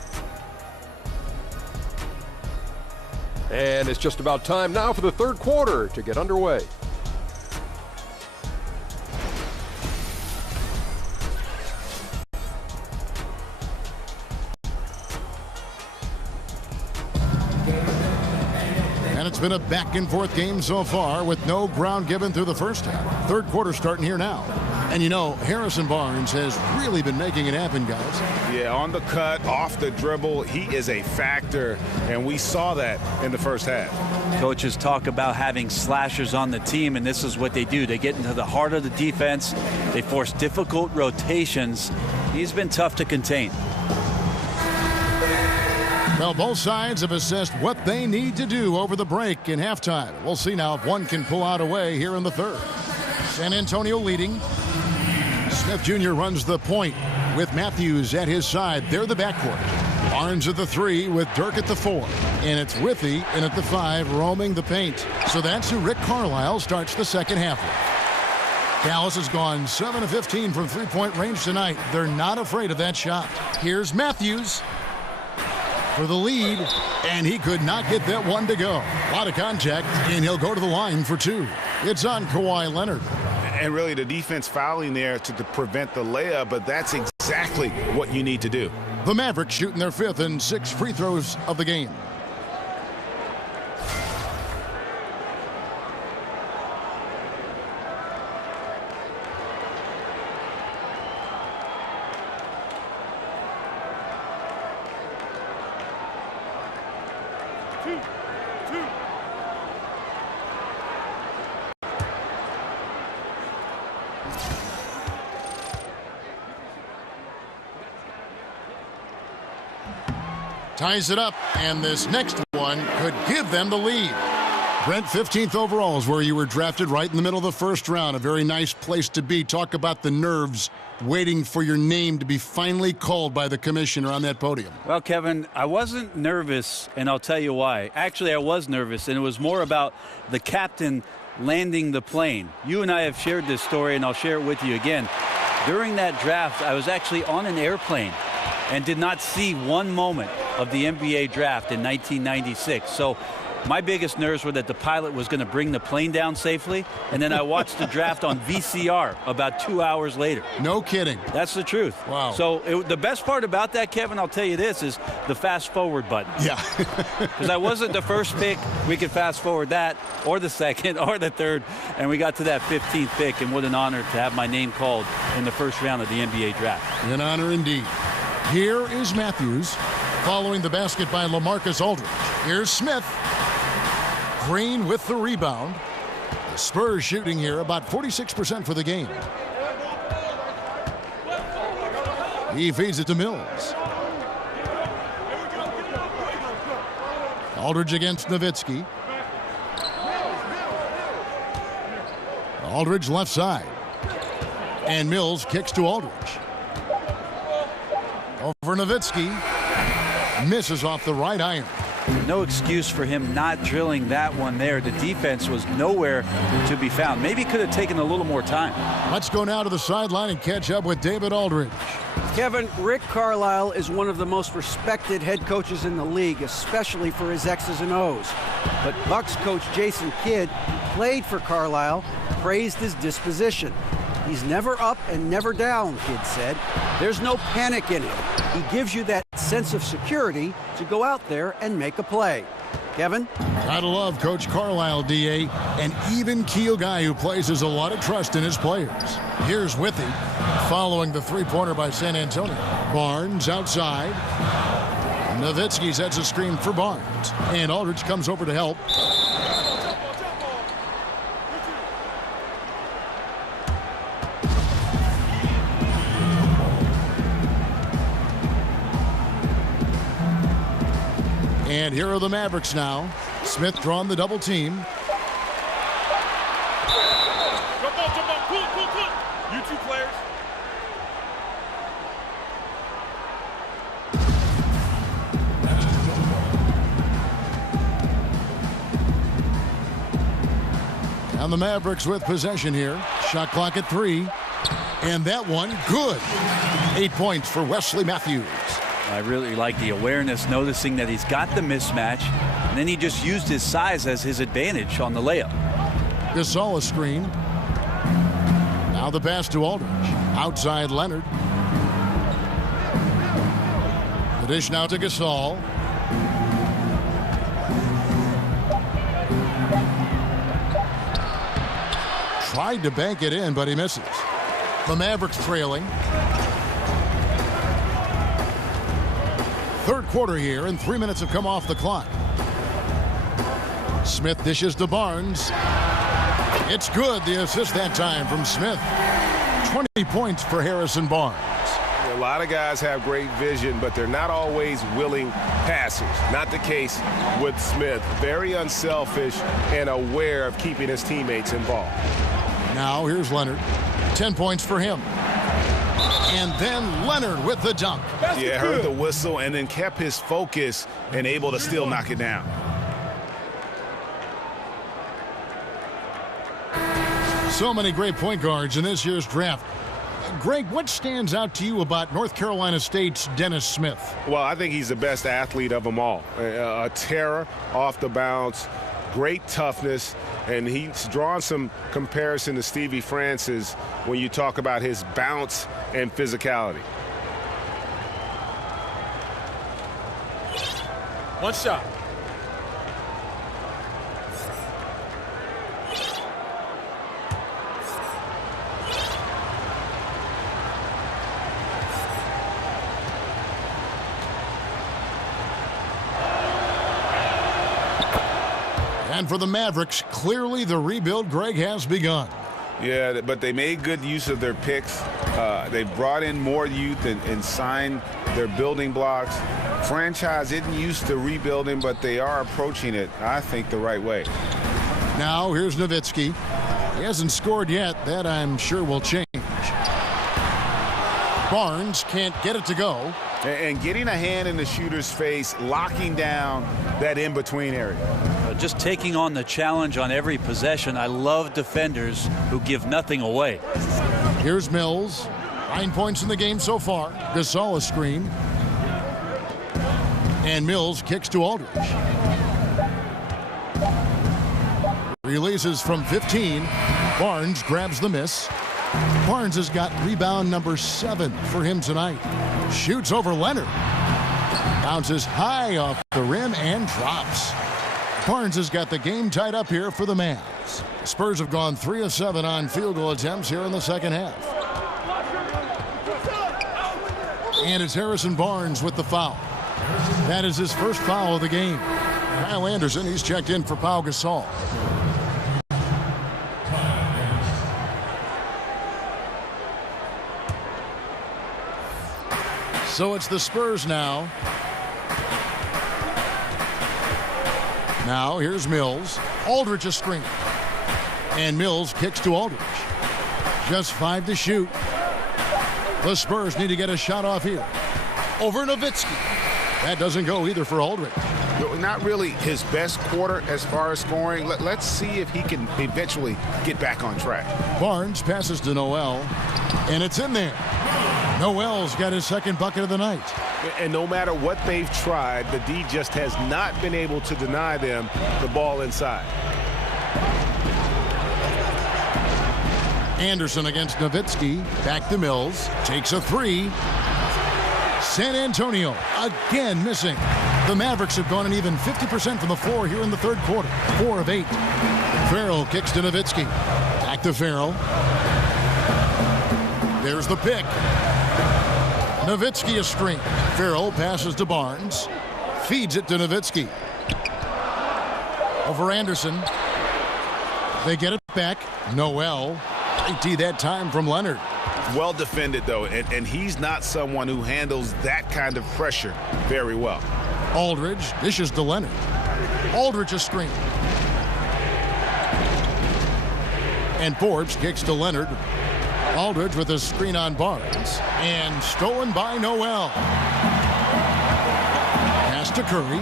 And it's just about time now for the third quarter to get underway. And it's been a back-and-forth game so far with no ground given through the first half. Third quarter starting here now. And you know, Harrison Barnes has really been making it happen, guys. Yeah, on the cut, off the dribble, he is a factor, and we saw that in the first half. Coaches talk about having slashers on the team, and this is what they do. They get into the heart of the defense. They force difficult rotations. He's been tough to contain. Well, both sides have assessed what they need to do over the break in halftime. We'll see now if one can pull out a way here in the third. San Antonio leading. Smith Jr. runs the point with Matthews at his side. They're the backcourt. Barnes at the 3 with Dirk at the 4. And it's Withy in at the 5 roaming the paint. So that's who Rick Carlisle starts the second half with. Dallas has gone 7 of 15 from three-point range tonight. They're not afraid of that shot. Here's Matthews for the lead, and he could not get that one to go. A lot of contact, and he'll go to the line for 2. It's on Kawhi Leonard. And really the defense fouling there to prevent the layup, but that's exactly what you need to do. The Mavericks shooting their 5th and 6th free throws of the game. Ties it up, and this next one could give them the lead. Brent, 15th overall is where you were drafted, right in the middle of the first round. A very nice place to be. Talk about the nerves waiting for your name to be finally called by the commissioner on that podium. Well, Kevin, I wasn't nervous, and I'll tell you why. Actually, I was nervous, and it was more about the captain landing the plane. You and I have shared this story, and I'll share it with you again. During that draft, I was actually on an airplane and did not see one moment of the NBA draft in 1996. So my biggest nerves were that the pilot was going to bring the plane down safely, and then I watched the draft on VCR about 2 hours later. No kidding. That's the truth. Wow. So the best part about that, Kevin, I'll tell you this, is the fast forward button. Yeah. Because I wasn't the first pick. We could fast forward that, or the second, or the third, and we got to that 15th pick, and what an honor to have my name called in the first round of the NBA draft. An honor indeed. Here is Matthews following the basket by LaMarcus Aldridge. Here's Smith. Green with the rebound. The Spurs shooting here about 46% for the game. He feeds it to Mills. Aldridge against Nowitzki. Aldridge left side. And Mills kicks to Aldridge. Over Nowitzki. Misses off the right iron. No excuse for him not drilling that one there. The defense was nowhere to be found. Maybe could have taken a little more time. Let's go now to the sideline and catch up with David Aldridge. Kevin, Rick Carlisle is one of the most respected head coaches in the league, especially for his X's and O's. But Bucks coach Jason Kidd, who played for Carlisle, praised his disposition. He's never up and never down, Kidd said. There's no panic in him. He gives you that sense of security to go out there and make a play. Kevin? Gotta love Coach Carlisle, D.A., an even-keel guy who places a lot of trust in his players. Here's Withy following the three-pointer by San Antonio. Barnes outside. Nowitzki sets a screen for Barnes. And Aldridge comes over to help. And here are the Mavericks now. Smith drawn the double team. Jump on, pull. You two players. And the Mavericks with possession here. Shot clock at 3. And that one, good. 8 points for Wesley Matthews. I really like the awareness, noticing that he's got the mismatch, and then he just used his size as his advantage on the layup. Gasol a screen. Now the pass to Aldridge. Outside Leonard. The dish now to Gasol. Tried to bank it in, but he misses. The Mavericks trailing. Third quarter here, and 3 minutes have come off the clock. Smith dishes to Barnes. It's good. The assist that time from Smith. 20 points for Harrison Barnes. A lot of guys have great vision, but they're not always willing passers. Not the case with Smith. Very unselfish and aware of keeping his teammates involved. Now here's Leonard. 10 points for him. And then Leonard with the dunk. Yeah, heard the whistle and then kept his focus and able to still knock it down. So many great point guards in this year's draft. Greg, what stands out to you about North Carolina State's Dennis Smith? Well, I think he's the best athlete of them all. A terror off the bounce, great toughness, And he's drawn some comparison to Stevie Francis when you talk about his bounce and physicality. One shot. And for the Mavericks, clearly the rebuild, Greg, has begun. Yeah, but they made good use of their picks. They brought in more youth and signed their building blocks. Franchise isn't used to rebuilding, but they are approaching it, I think, the right way. Now here's Nowitzki. He hasn't scored yet. That, I'm sure, will change. Barnes can't get it to go. And getting a hand in the shooter's face, locking down that in-between area. Just taking on the challenge on every possession. I love defenders who give nothing away. Here's Mills. 9 points in the game so far. Gasol a screen. And Mills kicks to Aldridge. Releases from 15. Barnes grabs the miss. Barnes has got rebound number 7 for him tonight. Shoots over Leonard. Bounces high off the rim and drops. Barnes has got the game tied up here for the Mavs. The Spurs have gone 3 of 7 on field goal attempts here in the second half. And it's Harrison Barnes with the foul. That is his first foul of the game. Kyle Anderson, he's checked in for Pau Gasol. So it's the Spurs now. Now here's Mills. Aldridge a screen. And Mills kicks to Aldridge. Just 5 to shoot. The Spurs need to get a shot off here. Over Nowitzki. That doesn't go either for Aldridge. Not really his best quarter as far as scoring. Let's see if he can eventually get back on track. Barnes passes to Noel. And it's in there. Noel's got his second bucket of the night. And no matter what they've tried, the D just has not been able to deny them the ball inside. Anderson against Nowitzki. Back to Mills. Takes a 3. San Antonio again missing. The Mavericks have gone an even 50% from the floor here in the third quarter. 4 of 8. Farrell kicks to Nowitzki. Back to Farrell. There's the pick. Nowitzki a screen. Farrell passes to Barnes. Feeds it to Nowitzki. Over Anderson. They get it back. Noel. IT that time from Leonard. Well defended, though, and he's not someone who handles that kind of pressure very well. Aldridge dishes to Leonard. Aldridge a screen. And Forbes kicks to Leonard. Aldridge with a screen on Barnes. And stolen by Noel. Pass to Curry.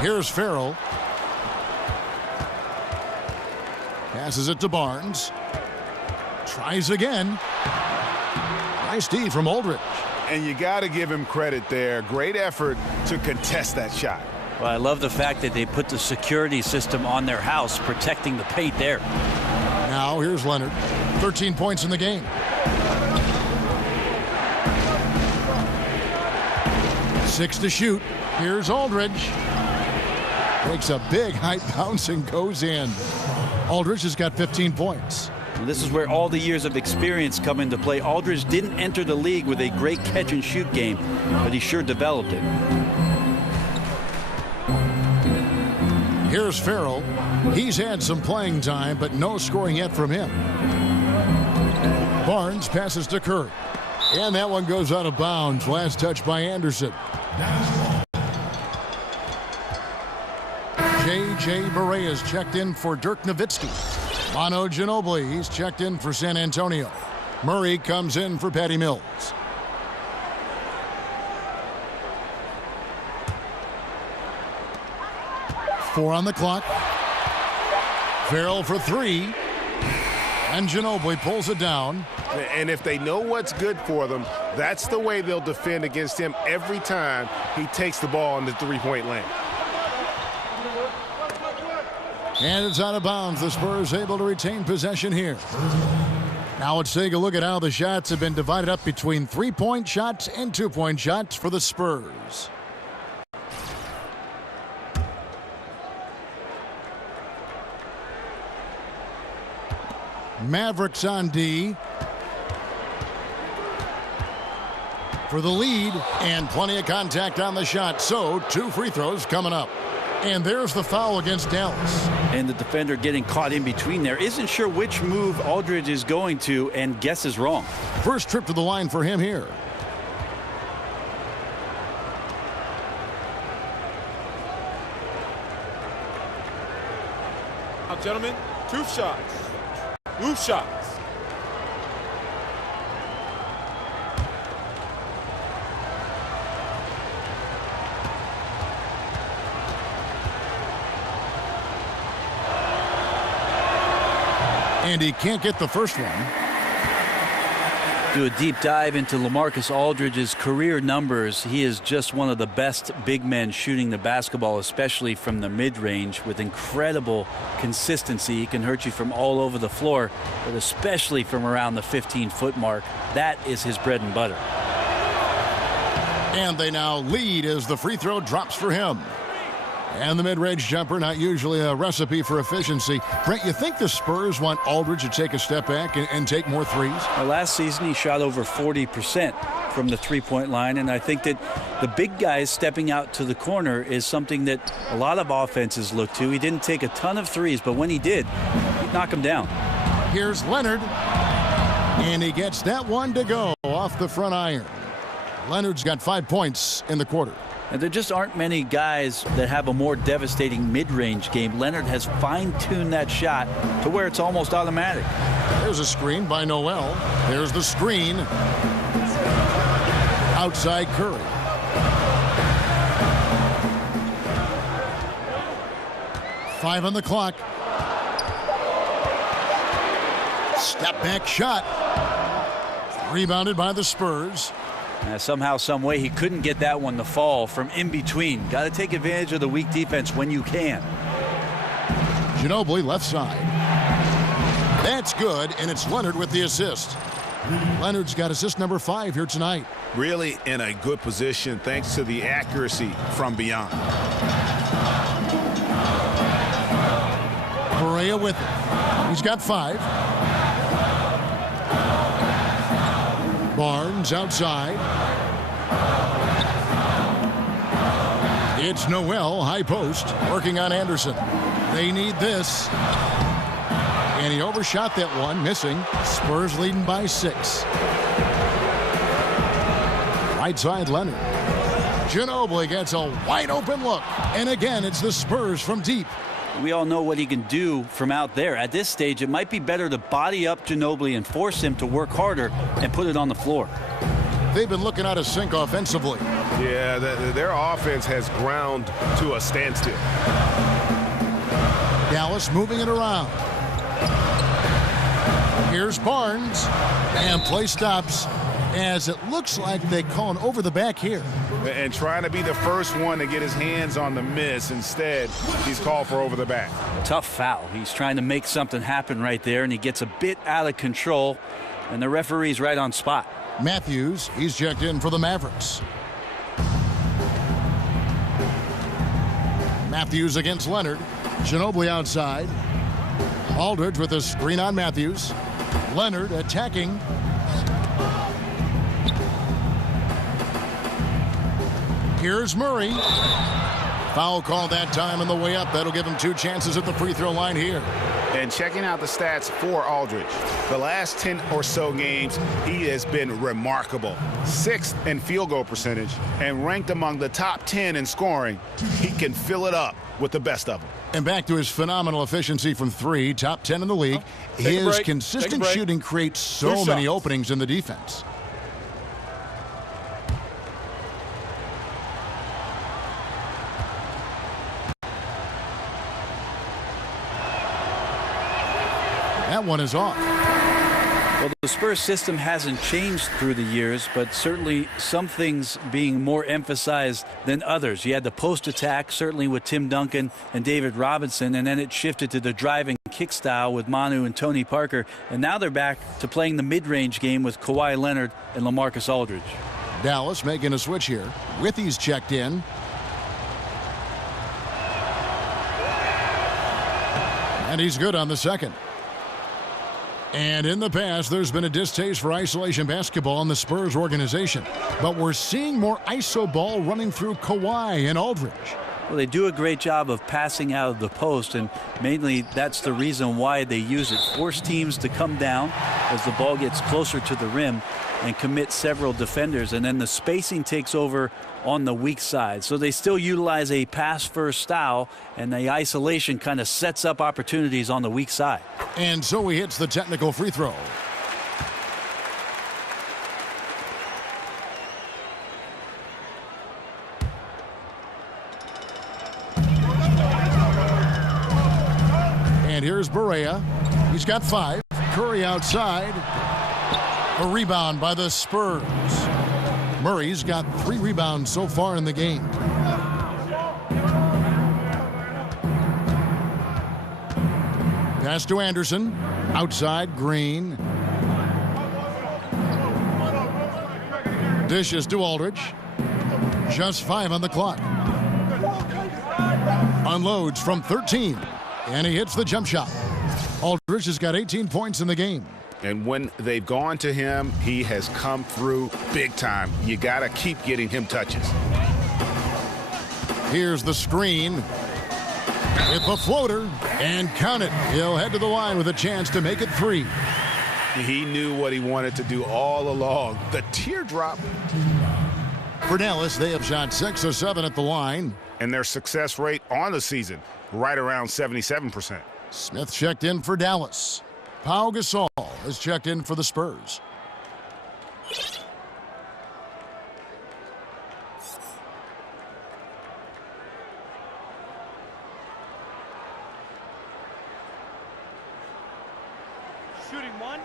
Here's Farrell. Passes it to Barnes. Tries again. Nice D from Aldridge. And you got to give him credit there. Great effort to contest that shot. Well, I love the fact that they put the security system on their house, protecting the paint there. Now here's Leonard. 13 points in the game. Six to shoot. Here's Aldridge. Takes a big high bounce and goes in. Aldridge has got 15 points. This is where all the years of experience come into play. Aldridge didn't enter the league with a great catch-and-shoot game, but he sure developed it. Here's Farrell. He's had some playing time, but no scoring yet from him. Barnes passes to Curry. And that one goes out of bounds. Last touch by Anderson. J.J. Barea is checked in for Dirk Nowitzki. Manu Ginobili, he's checked in for San Antonio. Murray comes in for Patty Mills. Four on the clock. Farrell for 3. And Ginobili pulls it down. And if they know what's good for them, that's the way they'll defend against him every time he takes the ball in the three-point lane. And it's out of bounds. The Spurs able to retain possession here. Now let's take a look at how the shots have been divided up between 3-point shots and 2-point shots for the Spurs. Mavericks on D for the lead, and plenty of contact on the shot. So 2 free throws coming up. And there's the foul against Dallas. And the defender getting caught in between there. Isn't sure which move Aldridge is going to and guesses wrong. First trip to the line for him here. Now, gentlemen, 2 shots. Loose shots. And he can't get the first one. Do a deep dive into LaMarcus Aldridge's career numbers. He is just one of the best big men shooting the basketball, especially from the mid-range, with incredible consistency. He can hurt you from all over the floor, but especially from around the 15-foot mark. That is his bread and butter. And they now lead as the free throw drops for him. And the mid-range jumper, not usually a recipe for efficiency. Brent, you think the Spurs want Aldridge to take a step back and take more threes? Well, last season he shot over 40% from the three-point line, and I think that the big guys stepping out to the corner is something that a lot of offenses look to. He didn't take a ton of threes, but when he did, he'd knock him down. Here's Leonard, and he gets that one to go off the front iron. Leonard's got 5 points in the quarter. And there just aren't many guys that have a more devastating mid-range game. Leonard has fine-tuned that shot to where it's almost automatic. There's a screen by Noel. There's the screen. Outside Curry. Five on the clock. Step back shot. Rebounded by the Spurs. Somehow, some way, he couldn't get that one to fall from in between. Got to take advantage of the weak defense when you can. Ginobili left side. That's good, and it's Leonard with the assist. Leonard's got assist number 5 here tonight. Really in a good position thanks to the accuracy from beyond. Correa with it. He's got 5. Barnes outside. It's Noel, high post, working on Anderson. They need this. And he overshot that one, missing. Spurs leading by 6. Right side, Leonard. Ginobili gets a wide open look. And again, it's the Spurs from deep. We all know what he can do from out there. At this stage, it might be better to body up Ginobili and force him to work harder and put it on the floor. They've been looking out of sync offensively. Yeah, their offense has ground to a standstill. Dallas moving it around. Here's Barnes, and play stops as it looks like they call an over the back here. And trying to be the first one to get his hands on the miss. Instead, he's called for over the back. Tough foul. He's trying to make something happen right there, and he gets a bit out of control, and the referee's right on spot. Matthews, he's checked in for the Mavericks. Matthews against Leonard. Ginobili outside. Aldridge with a screen on Matthews. Leonard attacking. Here's Murray. Foul call that time on the way up. That'll give him 2 chances at the free throw line here. And checking out the stats for Aldridge, the last 10 or so games, he has been remarkable. 6th in field goal percentage and ranked among the top 10 in scoring. He can fill it up with the best of them. And back to his phenomenal efficiency from 3, top 10 in the league. His consistent shooting creates so many openings in the defense. That one is off. Well, the Spurs system hasn't changed through the years, but certainly some things being more emphasized than others. You had the post attack, certainly with Tim Duncan and David Robinson, and then it shifted to the drive and kick style with Manu and Tony Parker. And now they're back to playing the mid-range game with Kawhi Leonard and LaMarcus Aldridge. Dallas making a switch here. Withy's checked in. And he's good on the second. And in the past, there's been a distaste for isolation basketball in the Spurs organization. But we're seeing more iso ball running through Kawhi and Aldridge. Well, they do a great job of passing out of the post, and mainly that's the reason why they use it. Force teams to come down as the ball gets closer to the rim and commit several defenders, and then the spacing takes over on the weak side. So they still utilize a pass-first style, and the isolation kind of sets up opportunities on the weak side. And so he hits the technical free throw. And here's Barea. He's got 5. Curry outside. A rebound by the Spurs. Murray's got 3 rebounds so far in the game. Pass to Anderson. Outside, Green. Dishes to Aldridge. Just 5 on the clock. Unloads from 13. And he hits the jump shot. Aldridge has got 18 points in the game. And when they've gone to him, he has come through big time. You got to keep getting him touches. Here's the screen. With the floater. And count it. He'll head to the line with a chance to make it 3. He knew what he wanted to do all along. The teardrop. For Dallas, they have shot 6 or 7 at the line. And their success rate on the season, right around 77%. Smith checked in for Dallas. Pau Gasol has checked in for the Spurs. Shooting 1.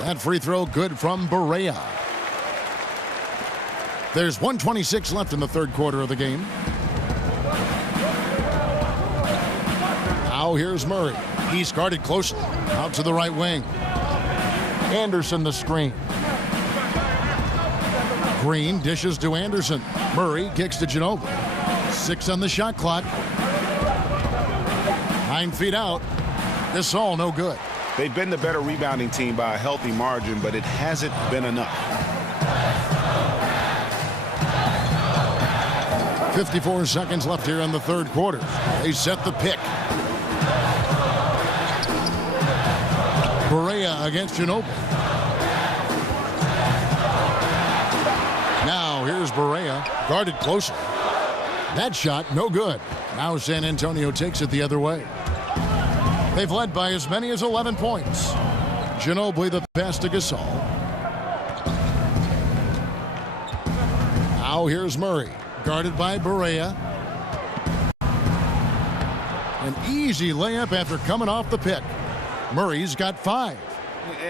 That free throw good from Barea. There's 1:26 left in the third quarter of the game. Now here's Murray. He's guarded closely. Out to the right wing. Anderson the screen. Green dishes to Anderson. Murray kicks to Ginobili. 6 on the shot clock. 9 feet out. Gasol no good. They've been the better rebounding team by a healthy margin, but it hasn't been enough. 54 seconds left here in the third quarter. They set the pick. Barea against Ginobili. Now here's Barea, guarded closely. That shot no good. Now San Antonio takes it the other way. They've led by as many as 11 points. Ginobili the pass to Gasol. Now here's Murray, guarded by Barea. An easy layup after coming off the pick. Murray's got 5.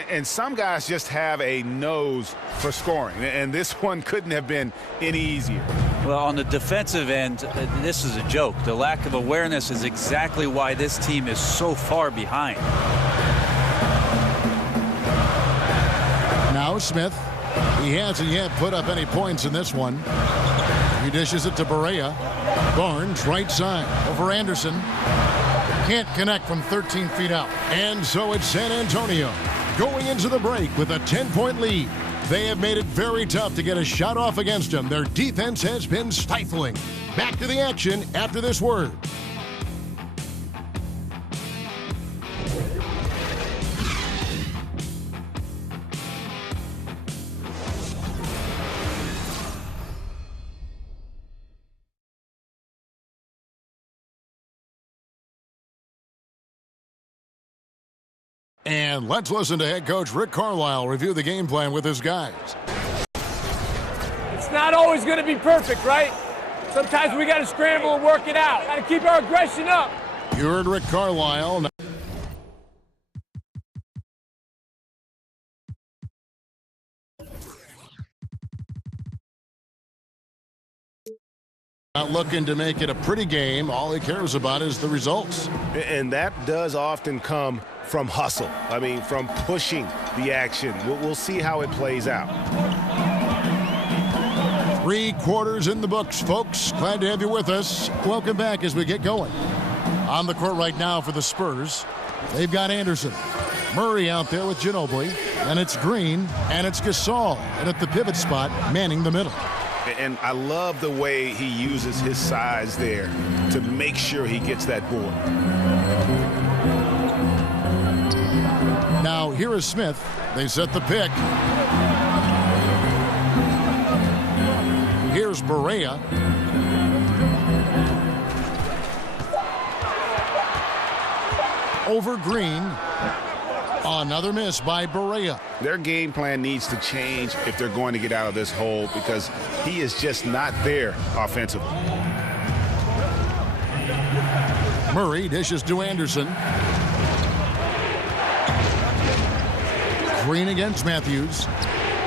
And some guys just have a nose for scoring, and this one couldn't have been any easier. Well, on the defensive end, this is a joke. The lack of awareness is exactly why this team is so far behind. Now Smith. He hasn't yet put up any points in this one. He dishes it to Barea. Barnes right side over Anderson. Can't connect from 13 feet out. And so it's San Antonio going into the break with a 10-point lead. They have made it very tough to get a shot off against them. Their defense has been stifling. Back to the action after this word. And let's listen to head coach Rick Carlisle review the game plan with his guys. not always going to be perfect, right? Sometimes we got to scramble and work it out. Got to keep our aggression up. You heard Rick Carlisle. Not looking to make it a pretty game. All he cares about is the results. And that does often come from hustle. I mean, from pushing the action. We'll see how it plays out. 3 quarters in the books, folks. Glad to have you with us. Welcome back as we get going. On the court right now for the Spurs, they've got Anderson. Murray out there with Ginobili. And it's Green. And it's Gasol. And at the pivot spot, manning the middle. And I love the way he uses his size there to make sure he gets that board. Now, here is Smith. They set the pick. Here's Barea. Over Green. Another miss by Barea. Their game plan needs to change if they're going to get out of this hole because he is just not there offensively. Murray dishes to Anderson. Green against Matthews.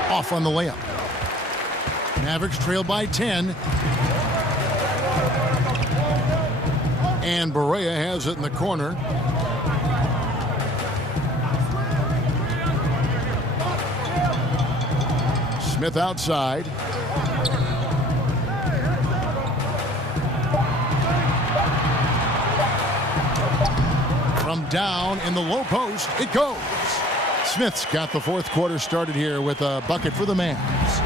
Off on the layup. Mavericks trail by 10. And Barea has it in the corner. Smith outside. From down in the low post, it goes. Smith's got the fourth quarter started here with a bucket for the Mavs.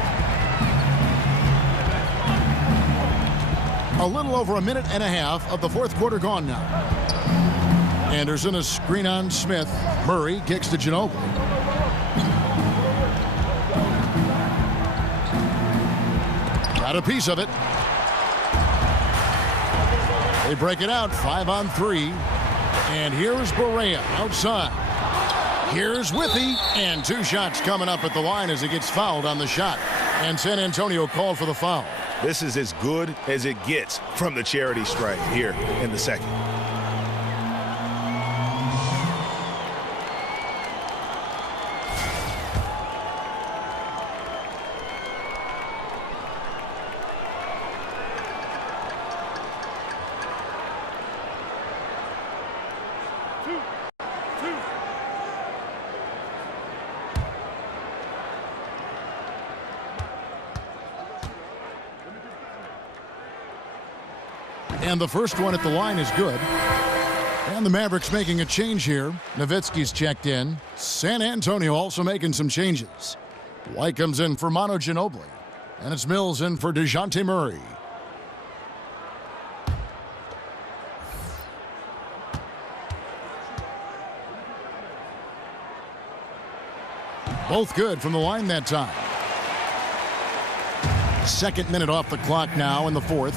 A little over a minute and a half of the fourth quarter gone now. Anderson, a screen on Smith. Murray kicks to Ginobili. Got a piece of it. They break it out 5 on 3. And here's Barea outside. Here's Withy. And 2 shots coming up at the line as he gets fouled on the shot. And San Antonio called for the foul. This is as good as it gets from the charity stripe here in the second. And the first one at the line is good. And the Mavericks making a change here. Nowitzki's checked in. San Antonio also making some changes. White comes in for Manu Ginobili. And it's Mills in for DeJounte Murray. Both good from the line that time. Second minute off the clock now in the fourth.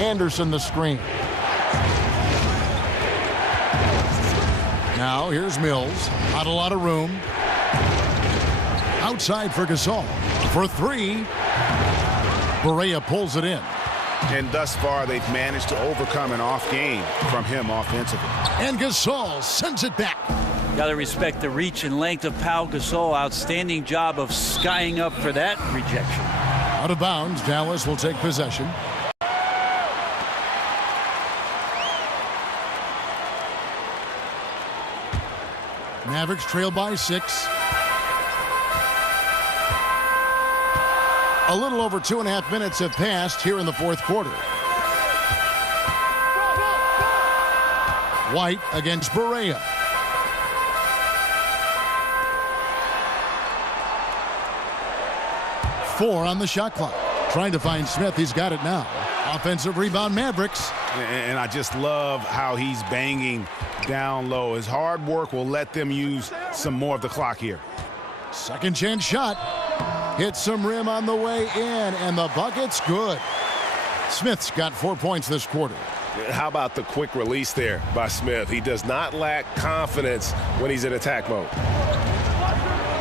Anderson the screen. Now here's Mills. Not a lot of room. Outside for Gasol. For 3. Barea pulls it in. And thus far, they've managed to overcome an off game from him offensively. And Gasol sends it back. Got to respect the reach and length of Pau Gasol. Outstanding job of skying up for that rejection. Out of bounds, Dallas will take possession. Mavericks trail by 6. A little over 2.5 minutes have passed here in the fourth quarter. White against Barea. Four on the shot clock. Trying to find Smith. He's got it now. Offensive rebound, Mavericks. And I just love how he's banging down low. His hard work will let them use some more of the clock here. Second chance shot. Hits some rim on the way in, and the bucket's good. Smith's got 4 points this quarter. How about the quick release there by Smith? He does not lack confidence when he's in attack mode.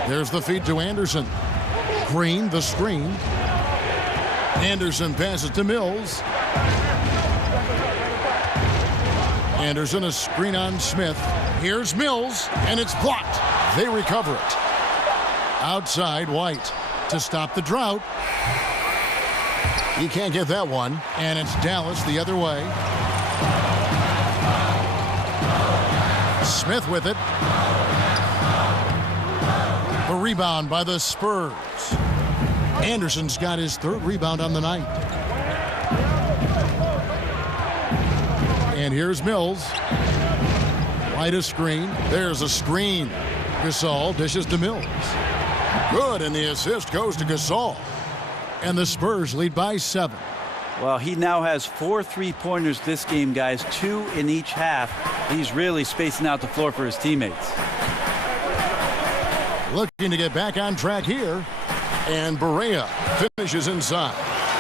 There's the feed to Anderson. Green, the screen. Anderson passes to Mills. Anderson, a screen on Smith. Here's Mills, and it's blocked. They recover it. Outside, White to stop the drought. He can't get that one, and it's Dallas the other way. Smith with it. A rebound by the Spurs. Anderson's got his 3rd rebound on the night. And here's Mills. White a screen. There's a screen. Gasol dishes to Mills. Good, and the assist goes to Gasol. And the Spurs lead by 7. Well, he now has 4 3-pointers this game, guys, 2 in each half. He's really spacing out the floor for his teammates. Looking to get back on track here. And Barea finishes inside.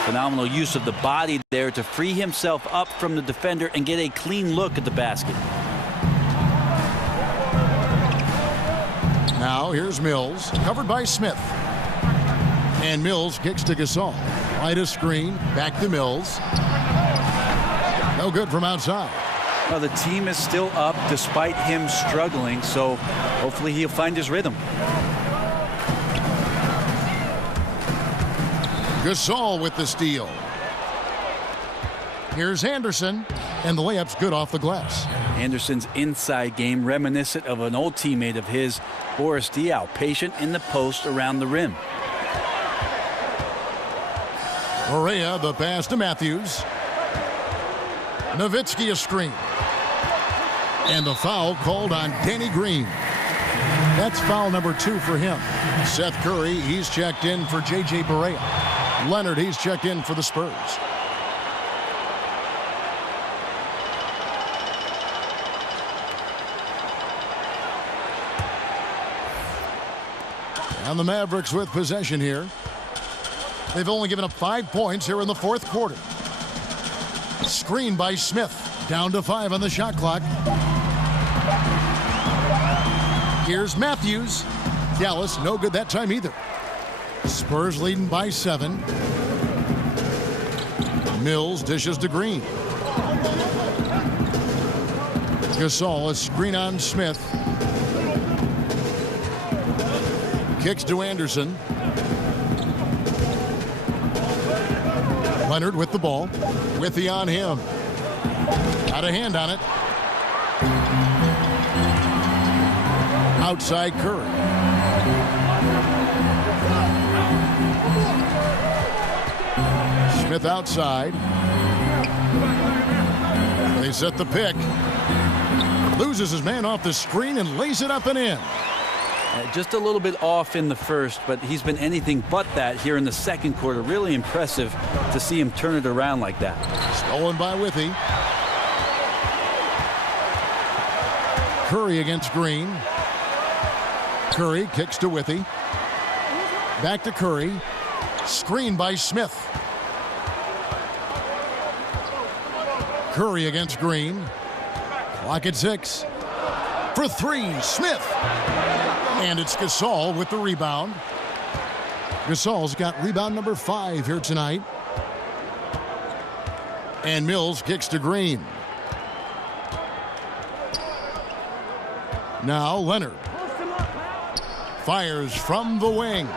Phenomenal use of the body there to free himself up from the defender and get a clean look at the basket. Now here's Mills, covered by Smith. And Mills kicks to Gasol. Right a screen, back to Mills. No good from outside. Well, the team is still up despite him struggling, so hopefully he'll find his rhythm. Gasol with the steal. Here's Anderson, and the layup's good off the glass. Anderson's inside game reminiscent of an old teammate of his, Boris Diaw, patient in the post around the rim. Barea, the pass to Matthews. Nowitzki a screen. And the foul called on Danny Green. That's foul number 2 for him. Seth Curry, he's checked in for J.J. Barea. Leonard, he's checked in for the Spurs. And the Mavericks with possession here. They've only given up 5 points here in the 4th quarter. Screen by Smith. Down to 5 on the shot clock. Here's Matthews. Dallas, no good that time either. Spurs leading by 7. Mills dishes to Green. Gasol, a screen on Smith. Kicks to Anderson. Leonard with the ball. Withy on him. Got a hand on it. Outside Curry. Smith outside. They set the pick. Loses his man off the screen and lays it up and in. Just a little bit off in the first, but he's been anything but that here in the 2nd quarter. Really impressive to see him turn it around like that. Stolen by Withy. Curry against Green. Curry kicks to Withy. Back to Curry. Screen by Smith. Curry against Green. Clock at 6. For 3, Smith. And it's Gasol with the rebound. Gasol's got rebound number 5 here tonight. And Mills kicks to Green. Now Leonard. Fires from the wing.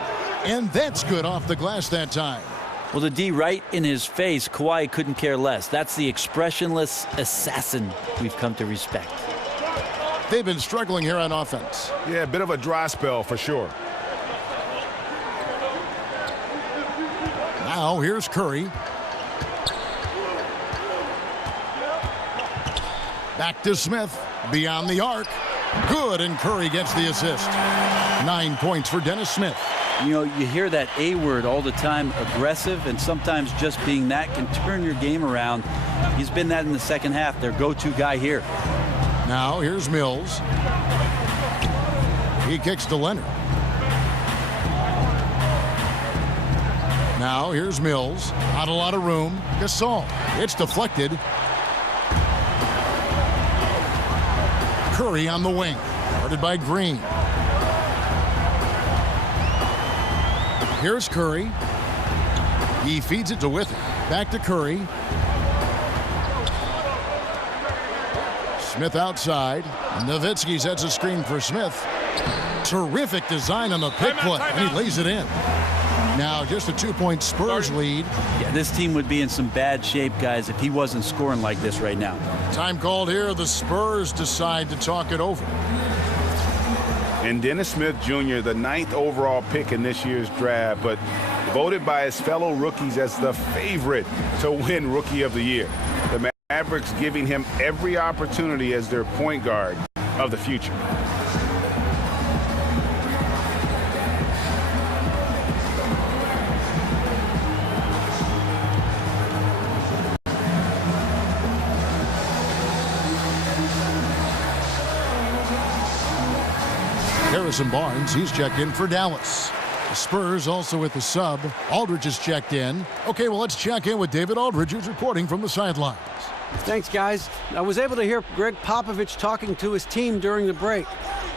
And that's good off the glass that time. Well, the D right in his face, Kawhi couldn't care less. That's the expressionless assassin we've come to respect. They've been struggling here on offense. Yeah, a bit of a dry spell for sure. Now here's Curry. Back to Smith. Beyond the arc. Good, and Curry gets the assist. 9 points for Dennis Smith. You know, you hear that A word all the time, aggressive, and sometimes just being that can turn your game around. He's been that in the 2nd half, their go-to guy here. Now here's Mills. He kicks to Leonard. Now here's Mills. Not a lot of room. Gasol. It's deflected. Curry on the wing. Guarded by Green. Here's Curry. He feeds it to Withy. Back to Curry. Smith outside. Nowitzki sets a screen for Smith. Terrific design on the pick play, and he lays it in. Now just a 2-point Spurs lead. Yeah, this team would be in some bad shape, guys, if he wasn't scoring like this right now. Time called here. The Spurs decide to talk it over. And Dennis Smith Jr., the 9th overall pick in this year's draft, but voted by his fellow rookies as the favorite to win Rookie of the Year. The Mavericks giving him every opportunity as their point guard of the future. Harrison Barnes, he's checked in for Dallas. The Spurs also with the sub. Aldridge is checked in. Okay, well, let's check in with David Aldridge, who's reporting from the sidelines. Thanks, guys. I was able to hear Greg Popovich talking to his team during the break.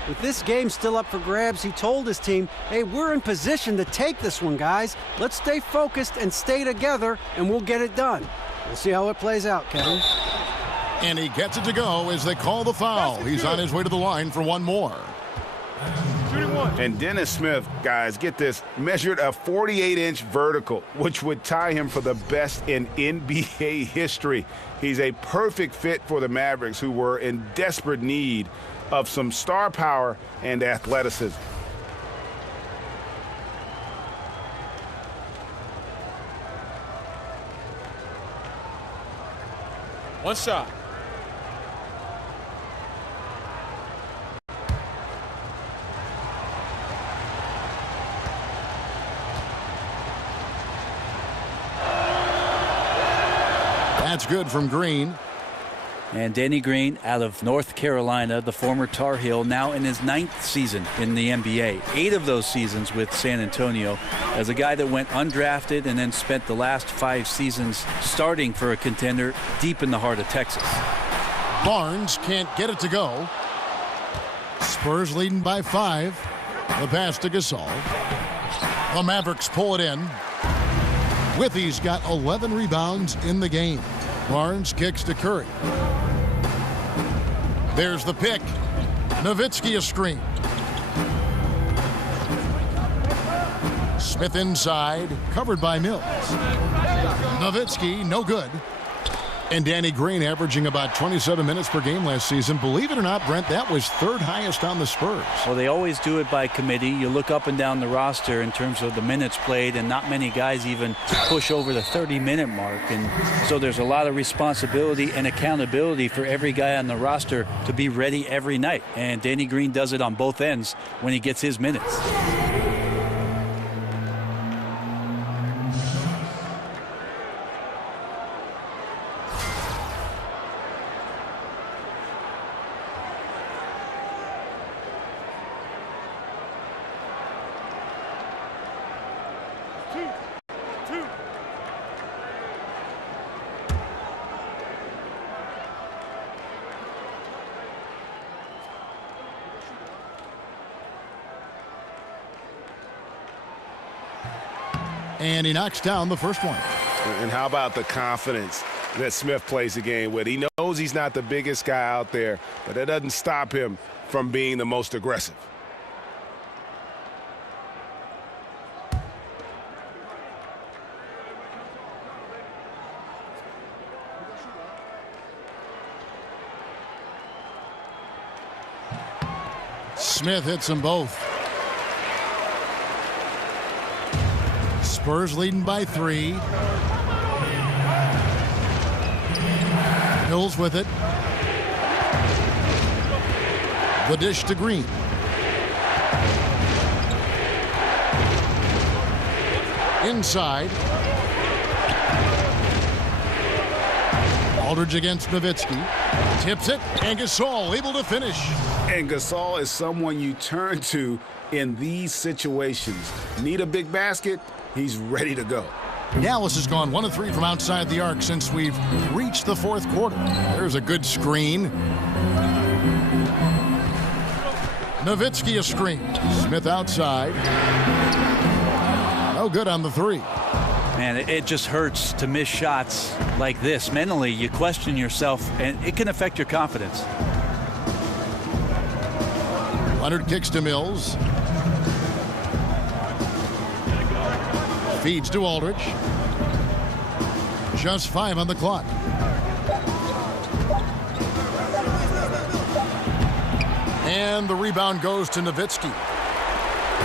With this game still up for grabs, he told his team, hey, we're in position to take this one, guys. Let's stay focused and stay together, and we'll get it done. We'll see how it plays out, Kevin. And he gets it to go as they call the foul. He's on his way to the line for one more. And Dennis Smith, guys, get this, measured a 48-inch vertical, which would tie him for the best in NBA history. He's a perfect fit for the Mavericks, who were in desperate need of some star power and athleticism. One shot. That's good from Green. And Danny Green out of North Carolina, the former Tar Heel, now in his 9th season in the NBA. 8 of those seasons with San Antonio as a guy that went undrafted and then spent the last 5 seasons starting for a contender deep in the heart of Texas. Barnes can't get it to go. Spurs leading by 5. The pass to Gasol. The Mavericks pull it in. Withy's got 11 rebounds in the game. Barnes kicks to Curry. There's the pick. Nowitzki a screen. Smith inside, covered by Mills. Nowitzki, no good. And Danny Green averaging about 27 minutes per game last season. Believe it or not, Brent, that was 3rd highest on the Spurs. Well, they always do it by committee. You look up and down the roster in terms of the minutes played, and not many guys even push over the 30-minute mark. And so there's a lot of responsibility and accountability for every guy on the roster to be ready every night. And Danny Green does it on both ends when he gets his minutes. And he knocks down the first one. And how about the confidence that Smith plays the game with? He knows he's not the biggest guy out there, but that doesn't stop him from being the most aggressive. Smith hits them both. Spurs leading by 3. Mills with it. The dish to Green. Inside. Aldridge against Nowitzki. Tips it, and Gasol able to finish. And Gasol is someone you turn to in these situations. Need a big basket? He's ready to go. Dallas has gone 1 of 3 from outside the arc since we've reached the 4th quarter. There's a good screen. Nowitzki a screen. Smith outside. No good on the three. Man, it just hurts to miss shots like this. Mentally, you question yourself, and it can affect your confidence. Leonard kicks to Mills. Feeds to Aldridge. Just 5 on the clock. And the rebound goes to Nowitzki.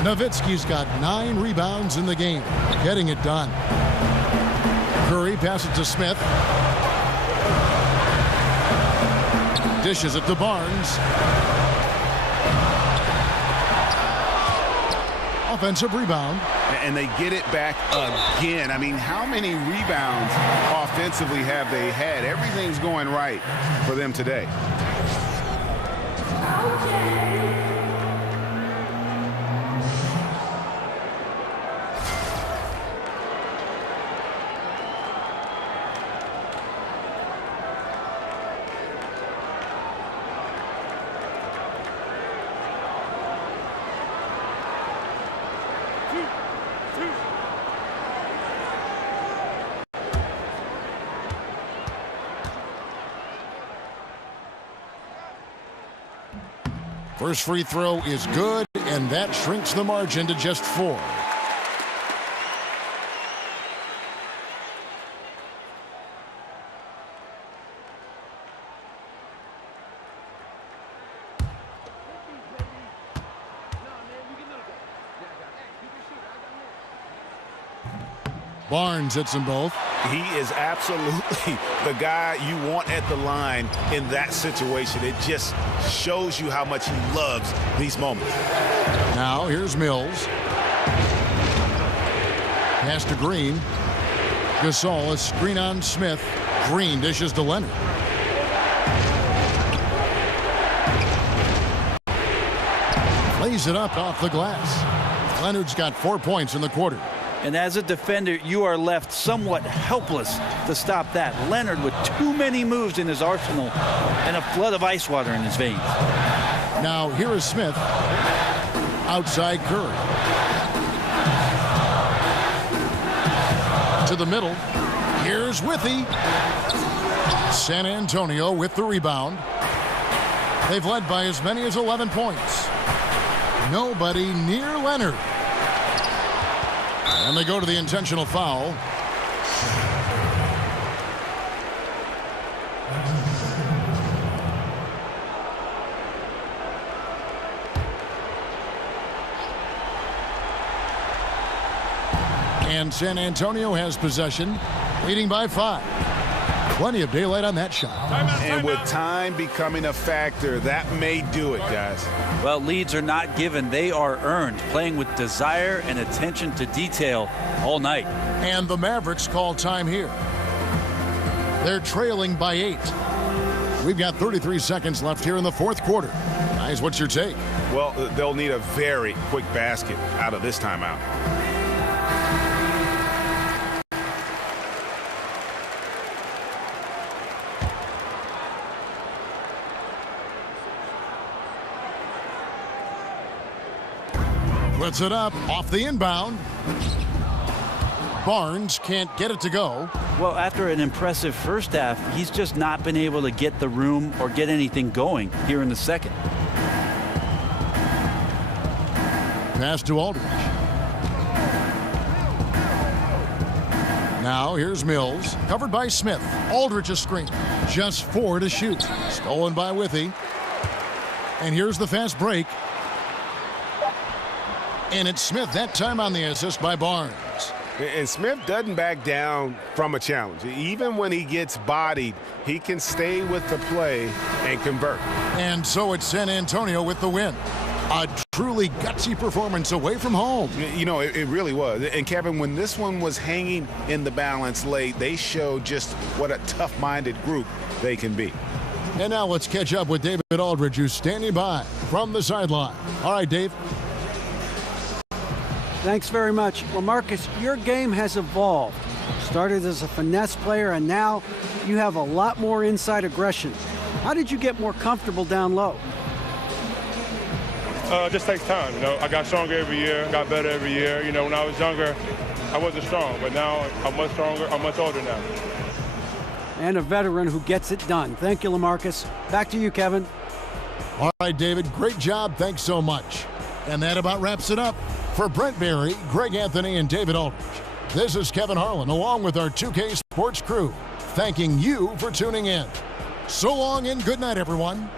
Nowitzki's got 9 rebounds in the game, getting it done. Curry passes to Smith. Dishes it to Barnes. Offensive rebound. And they get it back again. I mean, how many rebounds offensively have they had? Everything's going right for them today. First free throw is good, and that shrinks the margin to just 4. Barnes hits them both. He is absolutely the guy you want at the line in that situation. It just shows you how much he loves these moments. Now here's Mills. Pass to Green. Gasol, a screen on Smith. Green dishes to Leonard. Lays it up off the glass. Leonard's got 4 points in the quarter. And as a defender, you are left somewhat helpless to stop that. Leonard with too many moves in his arsenal and a flood of ice water in his veins. Now here is Smith. Outside Curry. To the middle. Here's Withy. San Antonio with the rebound. They've led by as many as 11 points. Nobody near Leonard. And they go to the intentional foul. And San Antonio has possession, leading by 5. Plenty of daylight on that shot. And with time becoming a factor, that may do it, guys. Well, leads are not given. They are earned, playing with desire and attention to detail all night. And the Mavericks call time here. They're trailing by 8. We've got 33 seconds left here in the fourth quarter. Guys, what's your take? Well, they'll need a very quick basket out of this timeout. Puts it up off the inbound. Barnes can't get it to go. Well, after an impressive first half, he's just not been able to get the room or get anything going here in the second. Pass to Aldridge. Now here's Mills, covered by Smith. Aldridge a screen. Just 4 to shoot. Stolen by Withy. And here's the fast break. And it's Smith that time on the assist by Barnes. And Smith doesn't back down from a challenge. Even when he gets bodied, he can stay with the play and convert. And so it's San Antonio with the win. A truly gutsy performance away from home. You know, it really was. And Kevin, when this one was hanging in the balance late, they showed just what a tough-minded group they can be. And now let's catch up with David Aldridge, who's standing by from the sideline. All right, Dave. Thanks very much. Well, Marcus, your game has evolved. Started as a finesse player, and now you have a lot more inside aggression. How did you get more comfortable down low? just takes time. You know, I got stronger every year, got better every year. You know, when I was younger, I wasn't strong, but now I'm much stronger. I'm much older now. And a veteran who gets it done. Thank you, LaMarcus. Back to you, Kevin. All right, David, great job. Thanks so much. And that about wraps it up. For Brent Barry, Greg Anthony, and David Aldridge, this is Kevin Harlan along with our 2K Sports crew, thanking you for tuning in. So long and good night, everyone.